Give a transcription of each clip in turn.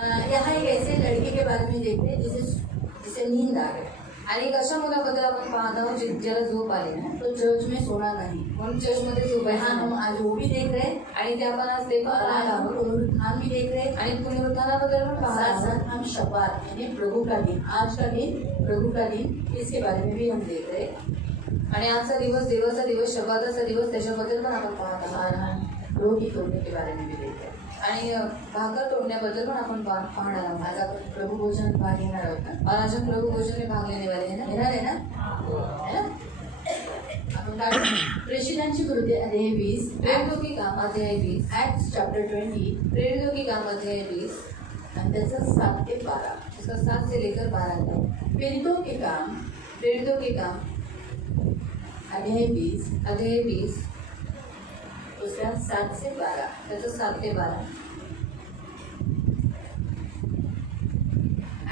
यहाँ एक ऐसे लड़के के बारे में देखते हैं जिसे नींद आ गई आणि एक अशा मुलाबद्दल आपण पाहत आहोत ज्याला झोप आली ना, तो चर्च में सोना नहीं। म्हणून चर्चमध्ये झोप यहाँ हम आज वो भी देख रहे हैं आणि ते आपण आज ते और आज हम पुनरुत्थान भी देख रहे हैं। आणि पुनरुत्थानाबद्दल पण पाहत साथ आहोत साथ हम शब्बात यानी प्रभु का दिन, आज का दिन प्रभु का दिन, इसके बारे में भी हम देख रहे हैं। आणि आजचा दिवस देवाचा दिवस, शब्दाचा दिवस, त्याच्याबद्दल पण आपण पाहत आहोत और हम रोटी तोड़ने के बारे में भी देख रहे हैं। आणि भाकर तोडण्याबद्दल पण आपण पाहणार आहोत। आज आपण प्रभु भोजन भाग घेणार आहोत ना? और आज हम प्रभु भोजन में भाग लेने वाले हैं ना, घेणार आहे ना? है ना? आपण काय प्रेषितांची कृत्ये अध्याय 20, प्रेरितों की काम अध्याय 20, ऍक्ट्स चॅप्टर 20 प्रेरितों की काम अध्याय 20, आणि त्याचं 7 ते 12। उसका 7 से लेकर 12 तक। प्रेरितों के काम प्रेरितों के काम अध्याय 20 अध्याय 20, उसका 7 से 12। त्याचं 7 ते 12।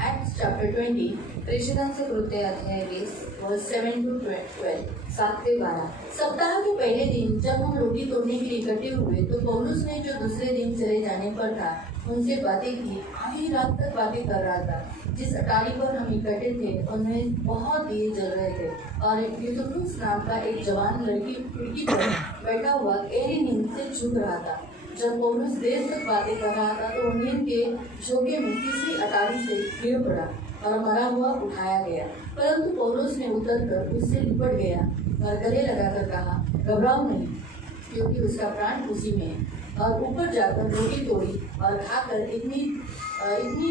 ऍक्ट्स चॅप्टर 20 प्रेषितांचे कृत्य अध्याय 20, वर्स 7 to 12। 7 ते 12। सप्ताह के पहले दिन जब हम रोटी तोड़ने के लिए इकट्ठे हुए तो पौलुस ने जो दूसरे दिन चले जाने पर था उनसे बातें की। आधी रात तक बातें कर रहा था। जिस अटारी पर हम इकट्ठे थे उनमें बहुत दिए जल रहे थे और यूतुखुस नाम का एक जवान लड़की खिड़की पर बैठा हुआ गहरी नींद से झुक रहा था। जब पौलुस देर तक बातें कर रहा था तो नींद के झोंके में तीसरी अटारी से गिर पड़ा और मरा हुआ उठाया गया। परंतु पौलुस ने उतरकर उससे लिपट गया और गले लगाकर कहा, घबराओ नहीं, क्योंकि उसका प्राण उसी में है। और ऊपर जाकर रोटी तोड़ी और खाकर इतनी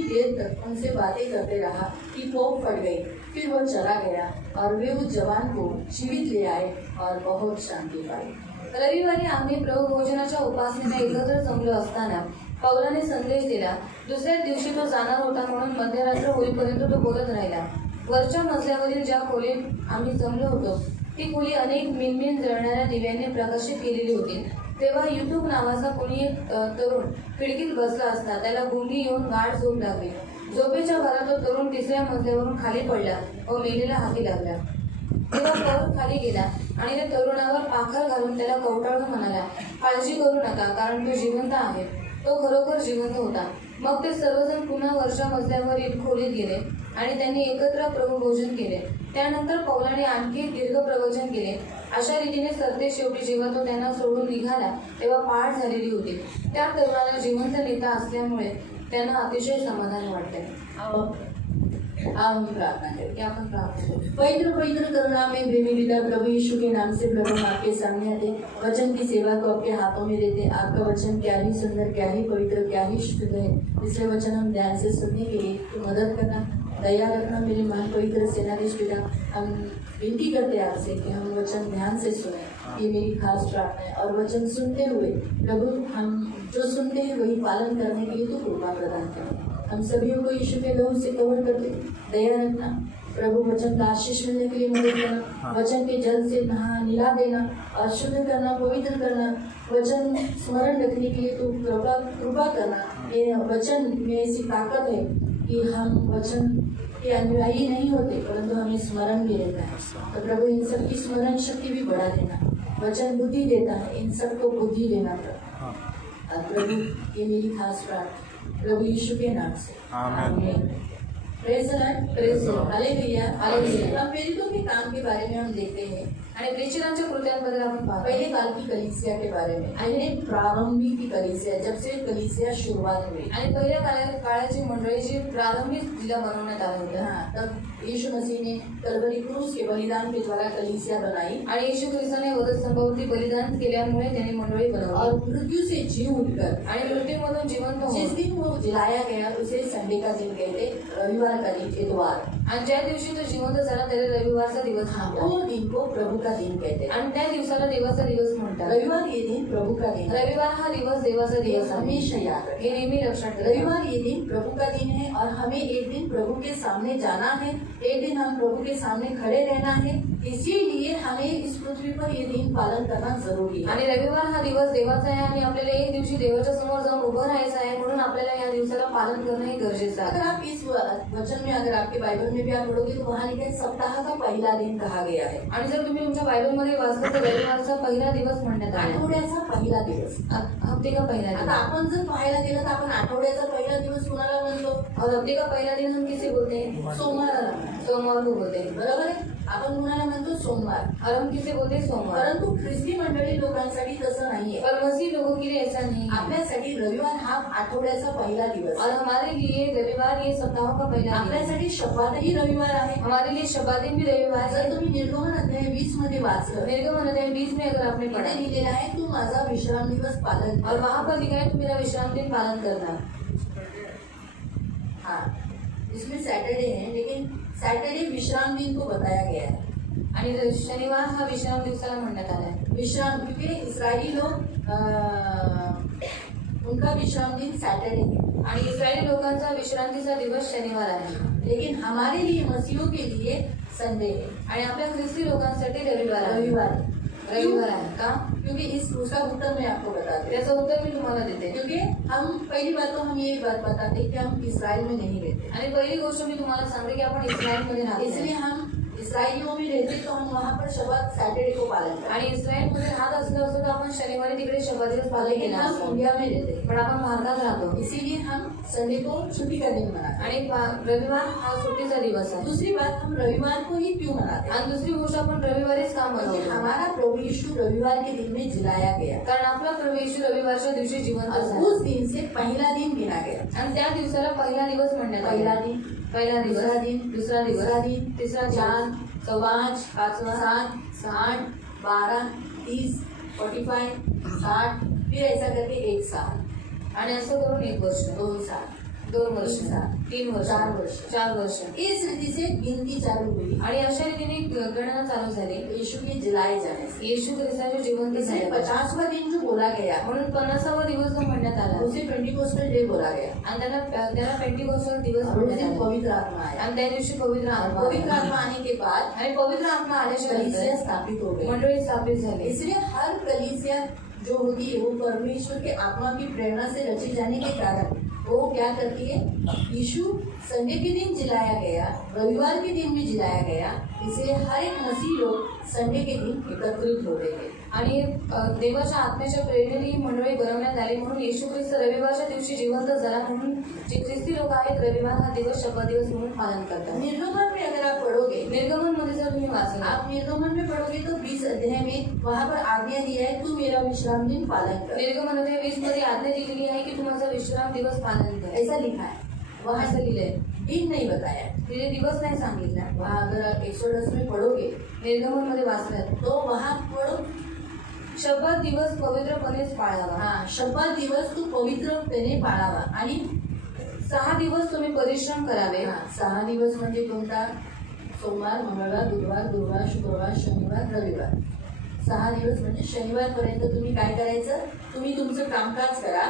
देर तक उनसे बातें करते रहा कि कोप फट गई। फिर वह चला गया और वे उस जवान को जीवित ले आए और बहुत शांति पाई। रविवारी आम्ही प्रभू भोजनाच्या उपासनेला एकत्र जमलो असताना पौलाने संदेश दिला। दुसऱ्याच दिवशी तो जाणार होता म्हणून मध्यरात्र होईपर्यंत तो बोलत राहिला। वरच्या मजल्यावरील ज्या खोलीत आम्ही जमलो होतो ती खोली अनेक मिनमिन जळणाऱ्या दिव्यांनी प्रकाशित केलेली होती। तेव्हा युतुक नावाचा कोणी एक तरुण खिडकीत बसला असता त्याला गुंगी येऊन गाढ झोप लागली। झोपेच्या भरात तो तरुण तिसऱ्या मजल्यावरून खाली पडला व मेलेला हाती लागला। तेव्हा पौल खाली गेला आणि त्या तरुणावर पाखर घालून त्याला कवटाळून म्हणाला, काळजी करू नका, कारण तो जिवंत आहे। तो खरोखर जिवंत होता। मग ते सर्वजण पुन्हा वरच्या मजल्यावरील खोलीत गेले आणि त्यांनी एकत्र प्रभू भोजन केले। त्यानंतर पौलाने आणखी दीर्घ प्रवचन केले। अशा रीतीने सरते शेवटी जेव्हा तो त्यांना सोडून निघाला तेव्हा पहाट झालेली होती। त्या तरुणाला जिवंत नेता असल्यामुळे त्यांना अतिशय समाधान वाटते। हम प्रार्थना करें। की आपण प्रार्थना करू। पवित्र पवित्र करुणा में प्रेमी पिता प्रभु यीशु के नाम से प्रभु हम आपके सामने आते, वचन की सेवा को आपके हाथों में देते। आपका वचन क्या ही सुंदर, क्या ही पवित्र, क्या ही शुद्ध है। इसलिए वचन हम ध्यान से सुनने के लिए तो मदद करना, दया रखना मेरे महान पवित्र सेनाधीश पिता। हम विनती करते हैं आपसे कि हम वचन ध्यान से सुने, ये मेरी खास प्रार्थना है। और वचन सुनते हुए प्रभु हम जो सुनते हैं वही पालन करने के लिए तो कृपा प्रदान करें। हम सभी को यीशु के लहू से कवर करते, दया रखना प्रभु। वचन का आशीष मिलने के लिए मदद करना, वचन के जल से निला देना और शुद्ध करना, पवित्र करना, वचन स्मरण रखने के लिए तो कृपा करना। ये वचन में ऐसी ताकत है कि हम वचन के अनुयायी नहीं होते परंतु हमें स्मरण भी रहता है। तो प्रभु इन सब की स्मरण शक्ति भी बढ़ा देना। वचन बुद्धि देता है, इन सबको बुद्धि देना प्रभु। प्रभु ये मेरी खास प्रार्थना प्रभु यीशु के नाम से, आमीन। Praise the Lord, praise the Lord, hallelujah, hallelujah. अब प्रेरितों के काम के बारे में हम देखते हैं आणि प्रेषितांच्या कृत्यांबद्दल आपण पाहतो। पहले काल की कलीसिया के बारे में, यानी प्रारंभिक की कलीसिया, जब से कलीसिया शुरुआत हुई। आणि पहिल्या काळाची मंडळी जी प्रारंभिक जिला बनवण्यात आलं होतं, हाँ, तब यीशु मसीह ने कलवरी क्रूस के बलिदान के द्वारा कलीसिया बनाई आणि येशू ख्रिस्ताने वधस्तंभावरती बलिदान केल्यामुळे त्यांनी मंडळी बनवली और मृत्यु से जी उठकर आणि मृत्यूमधून जिवंत जिस होऊन दिन वो जिलाया गया उसे संडे का दिन कहते, रविवार का दिन, इतवार। आणि ज्या दिवशी तो जिवंत झाला त्याला रविवारचा दिवस हाँ, म्हणतात वो दिन को प्रभु का दिन कहते। आणि त्या दिवसाला देवाचा दिवस म्हणतात। रविवार ये दिन प्रभु का दिन है। रविवार हा दिवस देवाचा दिवस आहे, हमेशा याद रखें। हे नेहमी लक्षात ठेवा। रविवार ये दिन प्रभु का दिन है और हमें एक दिन प्रभु के सामने जाना है, एक दिन हम प्रभु के सामने खड़े रहना है। इसीलिए हमें इस पृथ्वी पर ये दिन पालन करना जरूरी है। आणि रविवार हा दिवस देवाचा आहे आणि आपल्याला एक दिवशी देवाच्या समोर जाऊन उभं राहायचं आहे, म्हणून आपल्याला या दिवसाला पालन करणं हे गरजेचं आहे। अगर आप इस वचन में, अगर आपके बाइबल में भी आप पढ़ोगे तो वहाँ लिखा है सप्ताह का पहला दिन कहा गया है। आणि जर तुम्ही तुमच्या बायबलमध्ये वाचलं तर रविवारचा पहिला दिवस म्हणण्यात आला आहे। आठवड्याचा पहिला दिवस, हफ्ते का पहिला आता दिवस। आपण जर पाहायला गेलं तर आपण आठवड्याचा पहिला दिवस कुणाला और हफ्ते का पहला दिन हम किसे बोलते हैं? सोमवार। सोमवार को बोलते हैं, बरोबर आहे. आपण कुणाला म्हणतो सोमवार, और हम किसे बोलते हैं? सोमवार. परंतु ख्रिस्ती मंडळी लोकांसाठी तसं नाहीये. पर मसीह लोगों के लिए ऐसा नहीं है. आपल्यासाठी रविवार हा आठवड्याचा पहिला दिवस और आहे. हमारे लिए रविवार ये सप्ताह का पहला दिन है. आपल्यासाठी शब्बातही रविवार आहे. हमारे लिए शब्बा दिन भी रविवार जर है. तुम्ही निर्गमन अध्याय 20 मध्ये वाचलं, निर्गमन अध्याय 20 में अगर आपने पढ़ा इथे लिहिलेलं आहे तू माझा विश्राम दिवस पालन और कर. वहाँ पर लिखा है तू मेरा विश्राम दिन पालन करना. हाँ, इसमें सैटरडे है, लेकिन सैटरडे विश्राम दिन को बताया गया है. आणि शनिवार हा विश्राम दिवसाला म्हणण्यात आला आहे. विश्राम, क्योंकि इसराइली लोग उनका विश्राम दिन सैटरडे है, आणि इस्रायली लोकांचा विश्रांतीचा दिवस शनिवार आहे. लेकिन हमारे लिए मसीहों के लिए संडे है, आणि आपल्या ख्रिस्ती लोकांसाठी रविवार आहे. रविवार. रविवार आहे का? क्योंकि इस उसका उत्तर मैं आपको बताती हूँ. त्याचं उत्तर मी तुम्हाला देते. क्योंकि हम पहली बात तो हम ये बात बताते हैं कि हम इसराइल में नहीं रहते, आणि पहिली गोष्ट मी तुम्हाला सांगते की आपण इस्रायलमध्ये राहतो. इसलिए हम इसराइलियों में रहते तो हम वहाँ पर शब्बात सैटरडे को पालन करते. आणि इस्रायलमध्ये राहत असलो असतो तर आपण शनिवारी तिकडे शब्बा दिवस पालन लेकिन केला हम असतो. इंडिया में रहते, पण आपण भारतात राहतो. इसीलिए हम संडे को छुट्टी का दिन मनाते. आणि रविवार हा सुट्टीचा दिवस आहे. दूसरी बात, हम रविवार को ही क्यों मनाते हैं? आणि दुसरी गोष्ट आपण रविवारीच काम क्योंकि करतो. हमारा प्रभु यीशु रविवार के दिन में जिलाया गया कारण आपला प्रभू येशू रविवारच्या दिवशी जिवंत और झाला. उस दिन से पहला दिन गिना गया. आणि त्या दिवसाला पहिला दिवस म्हणण्यात पहला आला. दिन, पहिला दिवस, दूसरा दिन, दुसरा दिवस, तीसरा दिन, तिसरा दिवस, 4, 5, पाचवा, 7, 8, 12, 30, 45, 60, फिर ऐसा करके 1 साल, आणि असं करून 1 वर्ष, 2 साल, 2 वर्ष, 3 3 वर्ष, 4 वर्ष. 4 वर्ष. इस रीति से गिनती चालू हुई आणि अशा रीतीने गणना चालू झाली यीशु के जिलाए जाने से. येशू ख्रिस्ताचे जिवंत इसलिए झाले. 50वां दिन जो बोला गया म्हणून 50वा दिवस जो म्हणण्यात आला उसे पेंटिकोस्टल डे बोला गया. आणि त्याला पेंटिकोस्टल दिवस और उस म्हणण्यात दिन आला. पवित्र आत्मा आया. आणि त्या दिवशी पवित्र आत्मा पवित्र आला. आत्मा आने के बाद आणि पवित्र आत्मा आल्याच्या कलीसिया नंतर स्थापित हो गई. मंडळी स्थापित झाली. इसलिए हर कलीसिया जो होती है वो परमेश्वर के आत्मा की प्रेरणा से रची जाने के कारण वो क्या करती है, यीशु संडे के दिन जिलाया गया, रविवार के दिन भी जिलाया गया, इसलिए हर एक मसीह लोग संडे के दिन एकत्रित होते हैं. आणि देवाच्या आत्म्याच्या प्रेरणेने ही मंडळी बनवण्यात आली. म्हणून येशू ख्रिस्त रविवारच्या दिवशी जिवंत झाला. म्हणून जे ख्रिस्ती लोक आहेत रविवार हा दिवस शब्द दिवस म्हणून पालन करतात. निर्गमन में अगर आप पढ़ोगे, निर्गमन मध्ये जर तुम्ही वाचला, आप निर्गमन में पढ़ोगे तो 20 अध्याय में वहाँ पर आज्ञा दिया है, तू मेरा विश्राम दिन पालन कर. निर्गमन अध्याय 20 मध्ये आज्ञा दिलेली आहे की तू माझा विश्राम दिवस पालन कर. ऐसा लिखा है. वहाँ असं लिहिलंय. दिन नहीं बताया. तिथे दिवस नाही सांगितला. वहाँ अगर आप 110 में पढ़ोगे निर्गमन मध्ये वाचलं तो वहाँ पढ़ो, शब्द दिवस पवित्रपणेच पाळावा. हाँ, शब्बात दिवस तू पवित्रतेने पाळावा. आणि 6 दिवस तुम्ही परिश्रम करावे. 6 दिवस म्हणजे कोणता? सोमवार, मंगळवार, बुधवार, गुरुवार, शुक्रवार, शनिवार, रविवार. 6 दिवस म्हणजे शनिवारपर्यंत तुम्ही काय करायचं, तुम्ही तुमचं कामकाज करा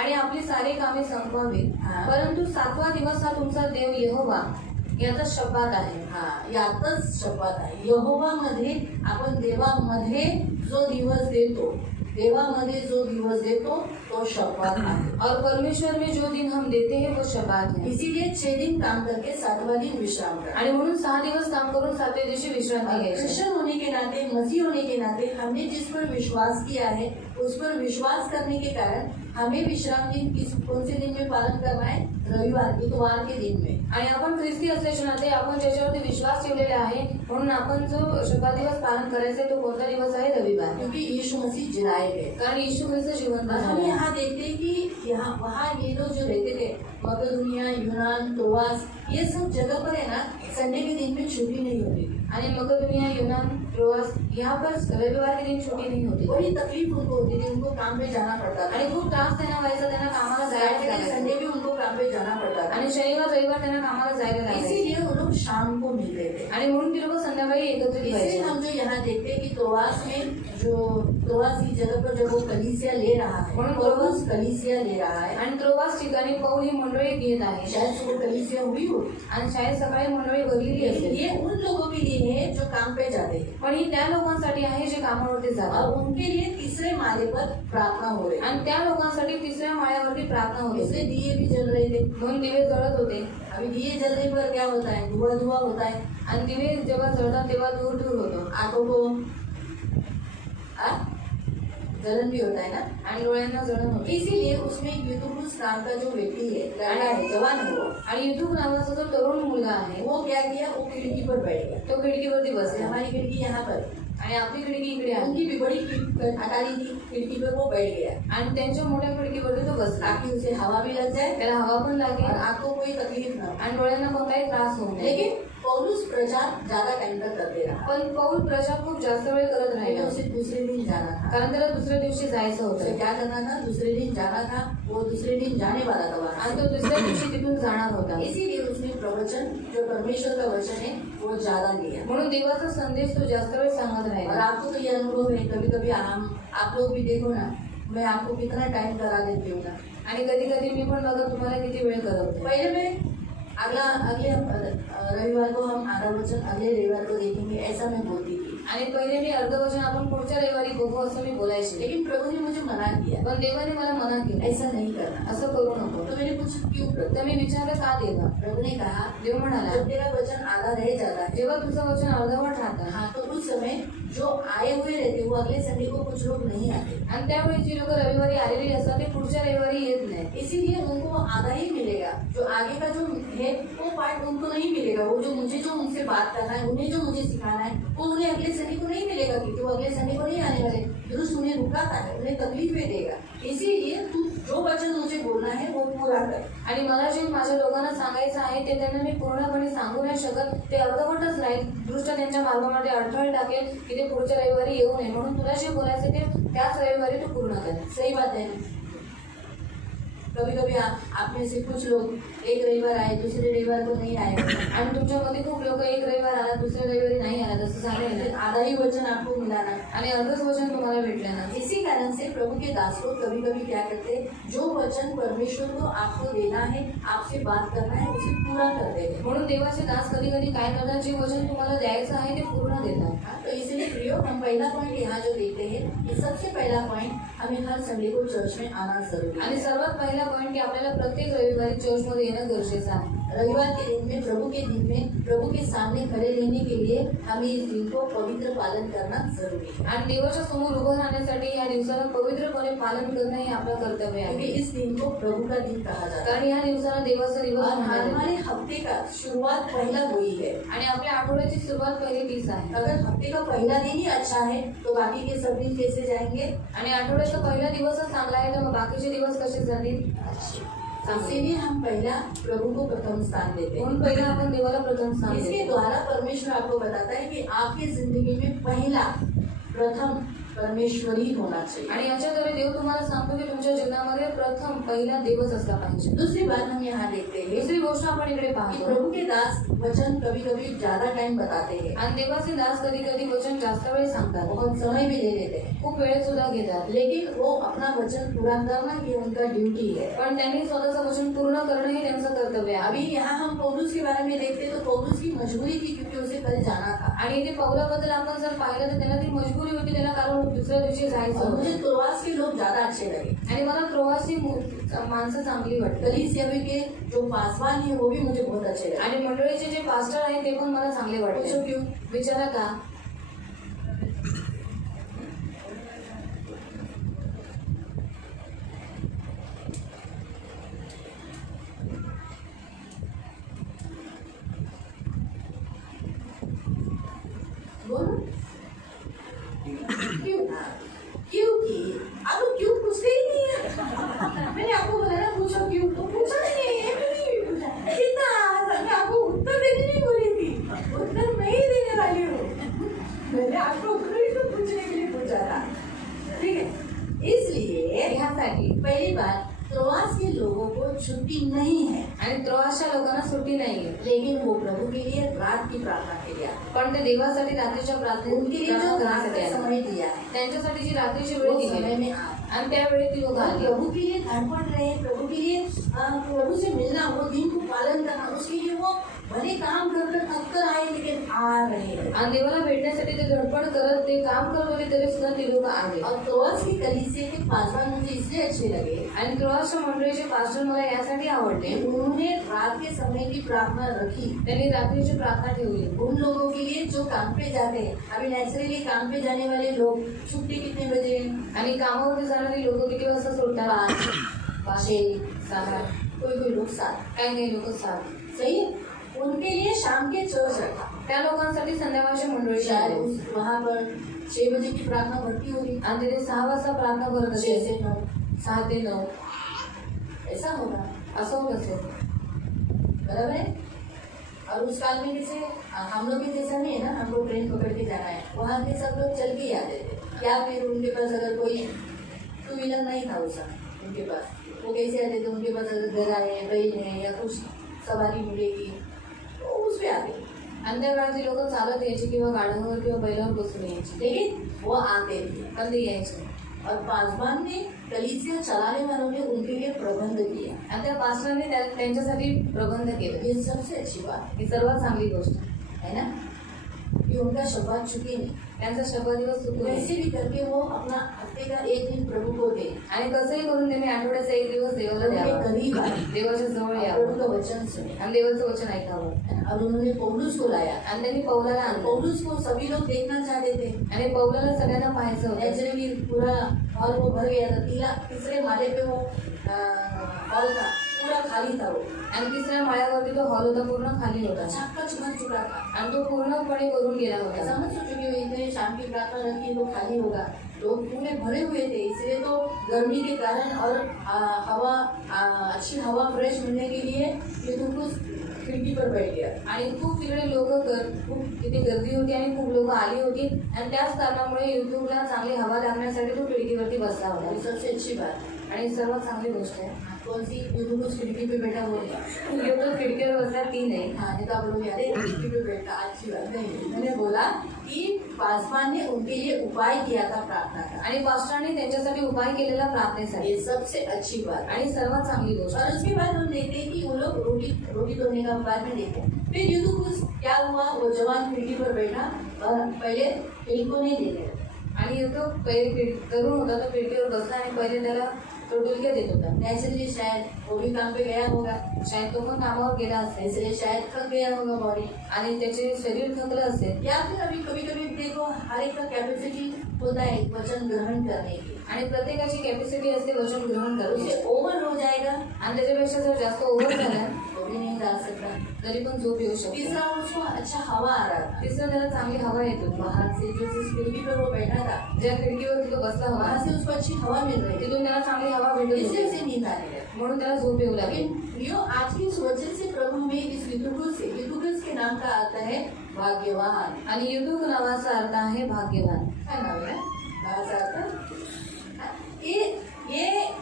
आणि आपली सारी कामे संपवावीत. हा. परंतु 7वा दिवस हा तुमचा देव यहोवा याचा शब्दात आहे. हा, यातच शब्बात आहे. यहोवामध्ये आपण देवामध्ये जो दिवस देतो, देवामध्ये जो दिवस देतो तो शब्बात आहे. और परमेश्वर में जो दिन हम देते हैं वो शब्बात है. इसीलिए 6 दिन काम करके 7वां दिन विश्राम करा. आणि म्हणून 6 दिवस काम करून 7व्या दिवशी विश्रांती घ्यायची. क्रिश्चियन होने के नाते, मसीह होने के नाते हमने जिस पर विश्वास किया है उस पर विश्वास करने के कारण हमें विश्राम दिन कौन से दिन में पालन करना है? रविवार, इतवार के दिन में. आणि आपण ख्रिस्ती असल्याच्या नाते आपण ज्याच्यावरती विश्वास ठेवलेला आहे म्हणून आपण जो शब्द दिवस पालन करायचा तो कोणता दिवस आहे? रविवार. क्योंकि यीशु मसीह जिलाए गए. कारण येशू ख्रिस्त जिवंत हम झाला. यहाँ देखते हैं कि यहाँ वहाँ ये लोग जो रहते थे, मकदूनिया, यूनान, त्रोआस, ये सब जगह पर है ना संडे के दिन में छुट्टी नहीं होती थी. आणि मकदुनिया, यूनान, ट्रोआस यहाँ पर रविवार के दिन छुट्टी नहीं होती. बड़ी तकलीफ उनको होती थी, उनको काम पे जाना पड़ता था. आणि खूप त्रास त्यांना व्हायचा. त्यांना कामाला जायला सैटरडे लागायचं. संडे भी उनको काम पे जाना पड़ता था. आणि शनिवार रविवार त्यांना कामाला जायला लागायचं. इसीलिए वो लोग शाम को मिलते थे. आणि म्हणून ती लोक संध्याकाळी एकत्रित इसलिए व्हायचे. हम जो यहाँ देखते हैं कि त्रोआस में जो त्रोआस की जगह पर जब वो कलीसिया ले रहा है, पौलुस कलीसिया ले रहा है, आणि त्रोआस ठिकाणी पौल ही मंडळी घेत आहे. शायद सुबह कलीसिया हुई हो, आणि शाळेत सकाळी मंडळी भरलेली लेकिन असेल. ये उन लोगों के लिए है जो काम पे जाते हैं. पण ही त्या लोकांसाठी आहे जे कामावरती जातात. और उनके लिए तीसरे माले पर प्रार्थना हो रही है. आणि त्या लोकांसाठी 3ऱ्या माळ्यावरती प्रार्थना होत इसलिए होती. दिए भी जल रहे थे. म्हणून दिवे जळत होते. अभी दिए जलने पर क्या होता है? धुआं धुआं होता है. आणि दिवे जेव्हा जळतात तेव्हा दूर दूर होतो. आंखों को जलन भी होता है ना, आणि डोळ्यांना जळण होते. इसीलिए उसमें यूतुबुस नाम का जो व्यक्ति है, लड़का है, जवान है वो, आणि युट्यूब नावाचा जो तरुण मुलगा आहे वो क्या किया, वो खिड़की पर बैठ गया. तो खिडकीवरती जैसे बसला हमारी खिड़की यहाँ पर, आणि आपली खिडकी इकडे आहे उनकी भी बड़ी अटारी थी, खिड़की पर वो बैठ गया आणि त्यांच्या मोठ्या खिडकीवरती तो बसला. ताकि उसे हवा भी लग जाए त्याला हवा पण और लागेल आँख को कोई तकलीफ ना हो. आणि डोळ्यांना कोणताही त्रास होऊ नये. लेकिन पौलुस प्रचार ज्यादा टाइम तक करते रहा, पण पौल प्रचार खूप जास्त वेळ करत लेकिन राहिला उसे दूसरे दिन जाना था. कारण त्याला दुसऱ्या दिवशी जायचं उसे होतं क्या करना था, दूसरे दिन जाना था. वो दूसरे दिन जाने वाला था वहाँ आणि से. तो दुसऱ्या दिवशी तिथून जाणार होता. इसीलिए उसने प्रवचन, जो परमेश्वर का वचन है, वो ज्यादा लिया. म्हणून देवाचा संदेश तो जास्त वेळ सांगत और राहिला. आपको तो ये अनुभव है, कभी कभी आप लोग भी देखो ना, मैं आपको कितना टाइम करा देती हूँ ना. आणि कधी कधी मी पण बघा तुम्हाला किती वेळ करवते. पहले मैं अगले रविवार को हम आधा वचन अगले रविवार को देखेंगे, ऐसा मैं बोलती थी. आणि पहिले मी अर्धवचन आपण पुढच्या रविवारी बघू असं मी बोलायचे. लेकिन प्रभु ने मुझे मना किया, पण देवाने मला मना केलं ऐसा नहीं करना. असं करू नको. तो मैंने पूछा क्यों प्रभु. तर मी विचारलं का देवा. प्रभु ने कहा, देव म्हणाला जब तेरा वचन आधा रह जाता है, जेव्हा तुझं वचन अर्धवट राहतं हाँ, तो उस समय जो आए हुए रहते वो अगले संडे को कुछ लोग नहीं आते. आणि त्यावेळी जी लोक रविवारी आलेली असतात ते पुढच्या रविवारी येत नाही. इसीलिए उनको आधा ही मिलेगा. जो आगे का जो है वो पार्ट उनको नहीं मिलेगा. वो जो मुझे जो उनसे बात करना है, उन्हें जो मुझे सिखाना है, वो उन्हें अगले संडे को नहीं मिलेगा, क्योंकि वो अगले संडे को नहीं आने वाले. दुरुस्त उन्हें रुकाता है, उन्हें तकलीफें देगा. इसीलिए तू जो वचन मुझे बोलना है वो पूरा कर. आणि मला जे माझ्या लोकांना सांगायचं आहे ते त्यांना मी पूर्णपणे सांगू नाही शकत. ते अर्धवटच राहील. दृष्ट त्यांच्या मार्गामध्ये अडथळे टाकेल की ते पुढच्या रविवारी येऊ नये. म्हणून तुला जे बोलायचं ते त्याच रविवारी तू पूर्ण कर. सही बात है. कभी कभी आप में से कुछ लोग एक रविवार आए, दूसरे रविवार को नहीं आए, आणि तुमच्यामध्ये खूप लोक एक रविवार आला दुसऱ्या रविवारी नाही आला तसं झालं ना. आधा ही वचन आपको मिला ना. आणि अर्धच वचन तुम्हाला भेटलं ना. इसी कारण से प्रभु के दास लोग कभी कभी क्या करते हैं, जो वचन परमेश्वर को आपको देना है, आपसे बात करना है, उसे पूरा कर देते. म्हणून देवाचे दास कधी कधी काय करतात, जे वचन तुम्हाला द्यायचं आहे ते पूर्ण देतात. तो इसलिए प्रियो, हम पहला पॉइंट यहाँ जो देखते हैं, ये सबसे पहला पॉइंट, हमें हर संडे को चर्च में आना जरूरी है. आणि सर्वात पहिला पॉईंट की आपल्याला प्रत्येक रविवारी चर्चमध्ये येणं गरजेचं आहे. रविवार के दिन में, प्रभु के दिन में, प्रभु के सामने खड़े रहने के लिए हमें इस दिन को पवित्र पालन करना जरूरी है. आणि देवाच्या समोर उभं राहण्यासाठी या दिवसाला पवित्रपणे पालन करणं हे आपलं कर्तव्य क्योंकि आहे. इस दिन को प्रभु का दिन कहा जाता है. कारण या दिवसाला देवाचा दिवस और म्हटलं जातं. हमारे हफ्ते का शुरुआत पहला वही है. आणि आपल्या आठवड्याची सुरुवात पहिली 30 आहे. अगर हफ्ते का पहला दिन ही अच्छा है तो बाकी के सब दिन कैसे जाएंगे. आणि आठवड्याचा पहिला दिवसच चांगला आहे तर मग बाकीचे दिवस कसे जातील. इसीलिए हम पहला प्रभु को प्रथम स्थान देते हैं. म्हणून पहिला आपण देवाला प्रथम स्थान इसके देतो. द्वारा परमेश्वर आपको बताता है कि आपकी जिंदगी में पहला प्रथम परमेश्वर ही होना चाहिए. आणि याच्याद्वारे देव तुम्हाला सांगतो की तुमच्या जीवनामध्ये प्रथम पहिला देवच असला पाहिजे. दूसरी बात हम यहाँ देखते हैं दुसरी गोष्ट आपण इकडे कि पाहतो प्रभु के दास वचन कभी कभी ज्यादा टाइम बताते हैं, आणि देवाचे दास कधी कधी वचन जास्त वेळ सांगतात, बहुत समय भी ले लेते हैं, खूप वेळ सुद्धा घेतात. लेकिन वो अपना वचन पूरा करना ये उनका ड्यूटी है. पण त्यांनी स्वतःचं वचन पूर्ण करणं हे त्यांचं कर्तव्य आहे. अभी यहाँ हम पौलुस के बारे में देखते हैं तो पौलुस की मजबूरी थी, क्योंकि उसे कल जाना था. आणि इथे पौलाबद्दल आपण जर पाहिलं तर त्याला ती मजबुरी होती, त्याला कारण दुसऱ्या दिवशी जायचं और मुझे होतं. त्रोआस के लोग ज्यादा अच्छे लगे. आणि मला त्रोआसी माणसं चांगली वाटतात. कलीसिया के जो पासवान है वो भी मुझे बहुत अच्छे लगे. आणि मंडळीचे जे पास्टर आहेत ते पण मला चांगले पूछो वाटले. क्यों. विचारा का. बोलो क्यों. क्योंकि आप लोग क्यों पूछते ही नहीं है. मैंने आपको बोला ना पूछो क्यों, तो पूछा नहीं है. ये भी नहीं पूछा. कितना आसान. मैं आपको उत्तर देने नहीं बोली थी, उत्तर मैं ही देने वाली हूँ. मैंने आपको उत्तर पूछने के लिए पूछा था. ठीक है. इसलिए ह्यासाठी पहली बात, त्रोआस के लोगों को छुट्टी नहीं है, आणि त्रोआसच्या लोकांना सुट्टी नाहीये. लेकिन वो प्रभु के लिए रात की प्रार्थना के लिए आए. पण ते देवासाठी रात्रीच्या उनके लिए जो रात प्रार्थनेसाठी का आले. समय दिया है, त्यांच्यासाठी जी रात्रीची वेळ वो दिली समय में आए. आणि त्यावेळी ती लोक और आली. प्रभु के लिए धड़पड़ रहे, प्रभु के लिए प्रभु से मिलना, वो दिन को पालन करना, उसके लिए वो भले काम कर कर थक कर आए लेकिन आ रहे हैं। आणि देवाला भेटण्यासाठी ते धडपड करत ते काम करत होते तरी सुद्धा ते लोक आले. और त्रोआस की कलीसिया के पासवान मुझे इसलिए अच्छे लगे आणि त्रोआसच्या मंडळीचे पास्टर मला यासाठी आवडले. कि उन्होंने रात के समय की प्रार्थना रखी. त्यांनी रात्रीची प्रार्थना ठेवली. उन लोगों के लिए जो काम पे जाते हैं, अभी नेचुरली काम पे जाने वाले लोग छुट्टी कितने बजे, आणि कामावरती जाणारी लोक किती वाजता सोडतात? 5, 6, 6. कोई लोग 7. काही लोक 7. सही है? उनके लिए शाम के चर्च रखा. त्या लोकांसाठी संध्याकाळची मंडळी शायद शाळेत. वहाँ पर 6 बजे की प्रार्थना भरती होगी. आणि तिथे 6 वाजता प्रार्थना करत 6 असेल. से 9 6 ते 9 ऐसा होगा. असं होत असेल. बराबर है. और उस काल में जैसे हम लोग भी जैसा नहीं है ना, हमको ट्रेन पकड़ के जाना है, वहाँ के सब लोग चल के ही आते थे. या फिर उनके पास अगर कोई 2 व्हीलर नहीं था उस समय उनके पास, वो कैसे आते थे? उनके पास अगर गधा है, बैल है या कुछ सवारी मिलेगी तो उस पे आते. आणि त्या काळात लोक चालत यायची किंवा गाड्यांवर किंवा बैलावर बसून यायची. लेकिन वो आते थे. पण ते यायचे. और पासवान ने, कलीसिया चलाने वालों ने उनके लिए प्रबंध किया. आणि त्या पास्टरने त्यांच्यासाठी प्रबंध केले. ये सबसे अच्छी बात ही सर्वात चांगली गोष्ट है ना, कि उनका शब्द चुके नहीं. त्यांचा शपथ दिवस चुकू नये. वैसे भी करके वो अपना हफ्ते का एक दिन प्रभु को दे. आणि कसंही करून त्यांनी आठवड्याचा एक दिवस देवाला उनके द्यावा. करीब आए, देवाच्या जवळ प्रभु यावं का वचन सुने. आणि देवाचं वचन ऐकावं. और उन्होंने पौलुस को लाया. आणि त्यांनी पौलाला आणलं. पौलुस को सभी लोग देखना चाहते थे. आणि पौलाला सगळ्यांना पाहायचं होतं. नेचुरली पूरा हॉल वो भर गया था. तीसरे माले पे वो हॉल था, पूरा खाली था वो. आणि तिसऱ्या माळ्यावरती तो हॉल होता, पूर्ण खाली होता. चाकच भर चुका था. आणि तो पूर्णपणे भरून गेला होता. ऐसा मत सोचो कि इतने शाम की प्रार्थना रखी तो खाली होगा. लोग पूरे भरे हुए थे. इसलिए तो गर्मी के कारण और हवा अच्छी हवा फ्रेश मिलने के लिए ये तो कुछ खिड़की पर बैठ गया. आणि खूप तिकडे लोक खूप तिथे गर्दी होती आणि खूप लोक आली होती. आणि त्याच कारणामुळे युट्यूबला चांगली हवा लागण्यासाठी तो खिडकीवरती बसला और होता. सबसे अच्छी बात आणि सर्वात चांगली गोष्ट आहे, कौन सी? यूट्यूब उस खिड़की पे बैठा हुआ है. युट्यूब खिडकीवर बसला ती नाही. हाँ, नहीं तो आप लोग अरे खिड़की पे बैठा, अच्छी बात नहीं. मैंने बोला कि पासवान ने उनके लिए उपाय किया था प्रार्थना का. आणि पास्टरांनी त्यांच्यासाठी उपाय केलेला प्रार्थनेसाठी. ये सबसे अच्छी बात. आणि सर्वात चांगली गोष्ट. और उसके बाद हम देखते हैं कि वो लोग रोटी तोड़ने का बाद में देखते हैं. फिर यूट्यूब क्या हुआ, वो जवान खिड़की पर बैठा और पहले खिड़की नहीं देते. आणि युट्यूब पहिले तरुण होता, तो खिडकीवर बसला आणि पहिले त्याला तो डुलक्या देत होता. नेचुरली शायद वो भी काम पे गया होगा, शायद तो पण कामावर गेला असेल इसलिए शायद थक गया होगा बॉडी. आणि त्याचे शरीर थकलं असेल. या फिर अभी कभी कभी देखो हर एक का कैपेसिटी होता है वचन ग्रहण करने की. आणि प्रत्येकाची कॅपॅसिटी असते वचन ग्रहण उससे करायची. ओवर हो जाएगा आणि त्याच्यापेक्षा जर जास्त ओव्हर झाला तो भी नहीं डाल सकता. तरी पण झोप येऊ शकते. तीसरा उसको अच्छा हवा आ रहा था. तिसरं त्याला चांगली हवा येत होती. बाहर से जो जिस खिड़की पर वो बैठा था ज्या खिडकीवर तो बसला वहां होता से उसको अच्छी हवा मिल रही थी, तिथून त्याला चांगली हवा भेटत इसलिए होती. उसे नींद आने लगी. म्हणून त्याला झोप येऊ लागली. लेकिन प्रियो, आज की इस वचन से प्रभु हमें इस लितुकुस के नाम का अर्थ है भाग्यवान. आणि युतुक नावाचा अर्थ आहे भाग्यवान. क्या नाम है नावाचा अर्थ?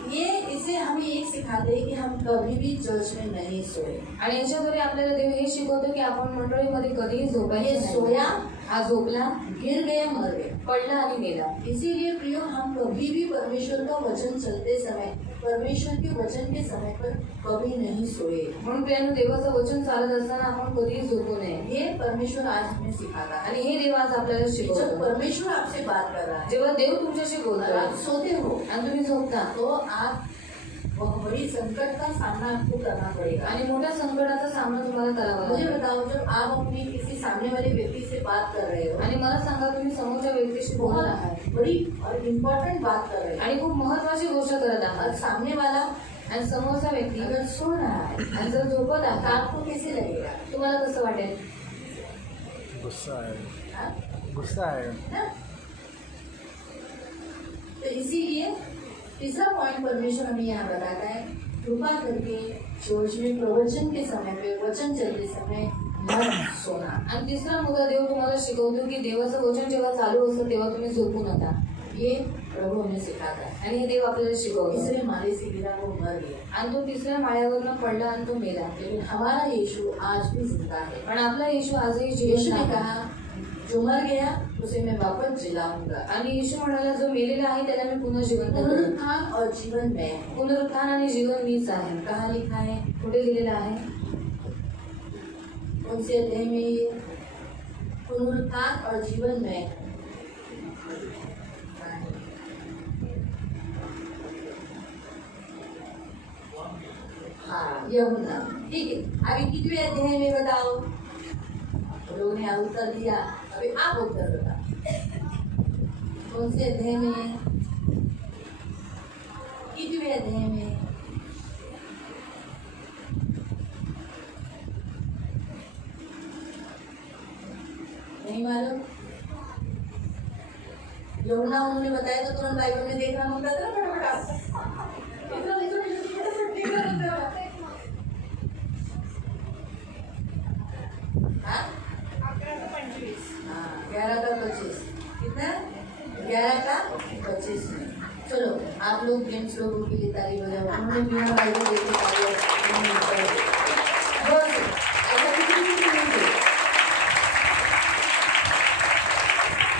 ये इसे हमें एक सिखाते हैं कि हम कभी भी चर्च में नहीं सोए. आणि याच्याद्वारे आपल्याला देव हे शिकवतो की आपण मंडळीमध्ये कधीही ये झोपायचे नाही. सोया, हा झोपला, गिर गया, मर गया. पडला आणि गेला. इसीलिए प्रियो, हम कभी भी परमेश्वर का वचन चलते समय, परमेश्वर के वचन के समय पर कभी नहीं सोए. म्हणून प्रियानो, देवाचं वचन चालत असताना आपण कधीही झोपू नये. ये परमेश्वर आज हमें सिखाता है. आणि हे देव आज आपल्याला जब शिकवतो. परमेश्वर आपसे बात कर रहा है जेव्हा देव तुमच्याशी और बोलतो आप सोते हो आणि तुम्ही झोपता तो आप बहुत बड़ी संकट का सामना आपको करना पड़ेगा. आणि मोठ्या संकटाचा सामना तुम्हाला करावा मुझे लागेल. बताओ, जब आप अपनी किसी सामने वाले व्यक्ति से बात कर रहे हो आणि मला सांगा, तुम्ही समोरच्या व्यक्तीशी बोलत आहात बहुत बड़ी और इम्पोर्टेंट बात कर रहे हो आणि खूप महत्वाची गोष्ट करत और आहात सामने वाला आणि समोरचा व्यक्ती अगर सो रहा है आणि जर झोपत तो आहे, आपको कैसे लगेगा? तुम्हाला कसं वाटेल? गुस्सा है, हाँ? गुस्सा है. ना? तो इसीलिए तीसरा पॉइंट परमेश्वर हमें यहाँ बताता है, कृपा करके चर्च में प्रवचन के समय पे, वचन चलते समय मत सोना. आणि तिसरा मुद्दा देव तुम्हाला शिकवतो की देवाचं वचन जेव्हा चालू असतं तेव्हा तुम्ही झोपू नका. ये प्रभु हमें सिखाता है. आणि हे देव आपल्याला शिकवतो. तीसरे माले से गिरा वो मर गया, आणि तो तिसऱ्या माळ्यावरनं पडला आणि तो मेला. लेकिन हमारा यीशु आज भी जिंदा है. पण आपला येशू आजही यीशु जिवंत ने आहे. कहा, जो मर गया उसे मैं वापस जिलाऊंगा. आणि येशू म्हणाला, जो मेलेला आहे त्याला मी पुन्हा जिवंत करेन. पुनरुत्थान और जीवन में पुनरुत्थान आणि जीवन मीच आहे. कहाँ लिखा है? कुठे लिहिलेलं आहे? उनसे अध्याय में ये पुनरुत्थान और जीवन में हाँ यहुना, ठीक है। अभी कितने अध्याय में बताओ? लोगों ने उत्तर दिया, अभी आप उत्तर बताओ कौन से अध्याय में, कितने अध्याय में? नहीं मालूम? यमुना उन्होंने बताया तो तुरंत बाइबल में देखना होता था फटाफट। इतना लिखो नहीं, फटाफट देखना होता है। हाँ 11 का 25 कितना? 11 का 25 में। चलो आप लोग जेंट्स लोगों के लिए ताली बजाओ, उन्होंने बिना बाइबल देखे ताली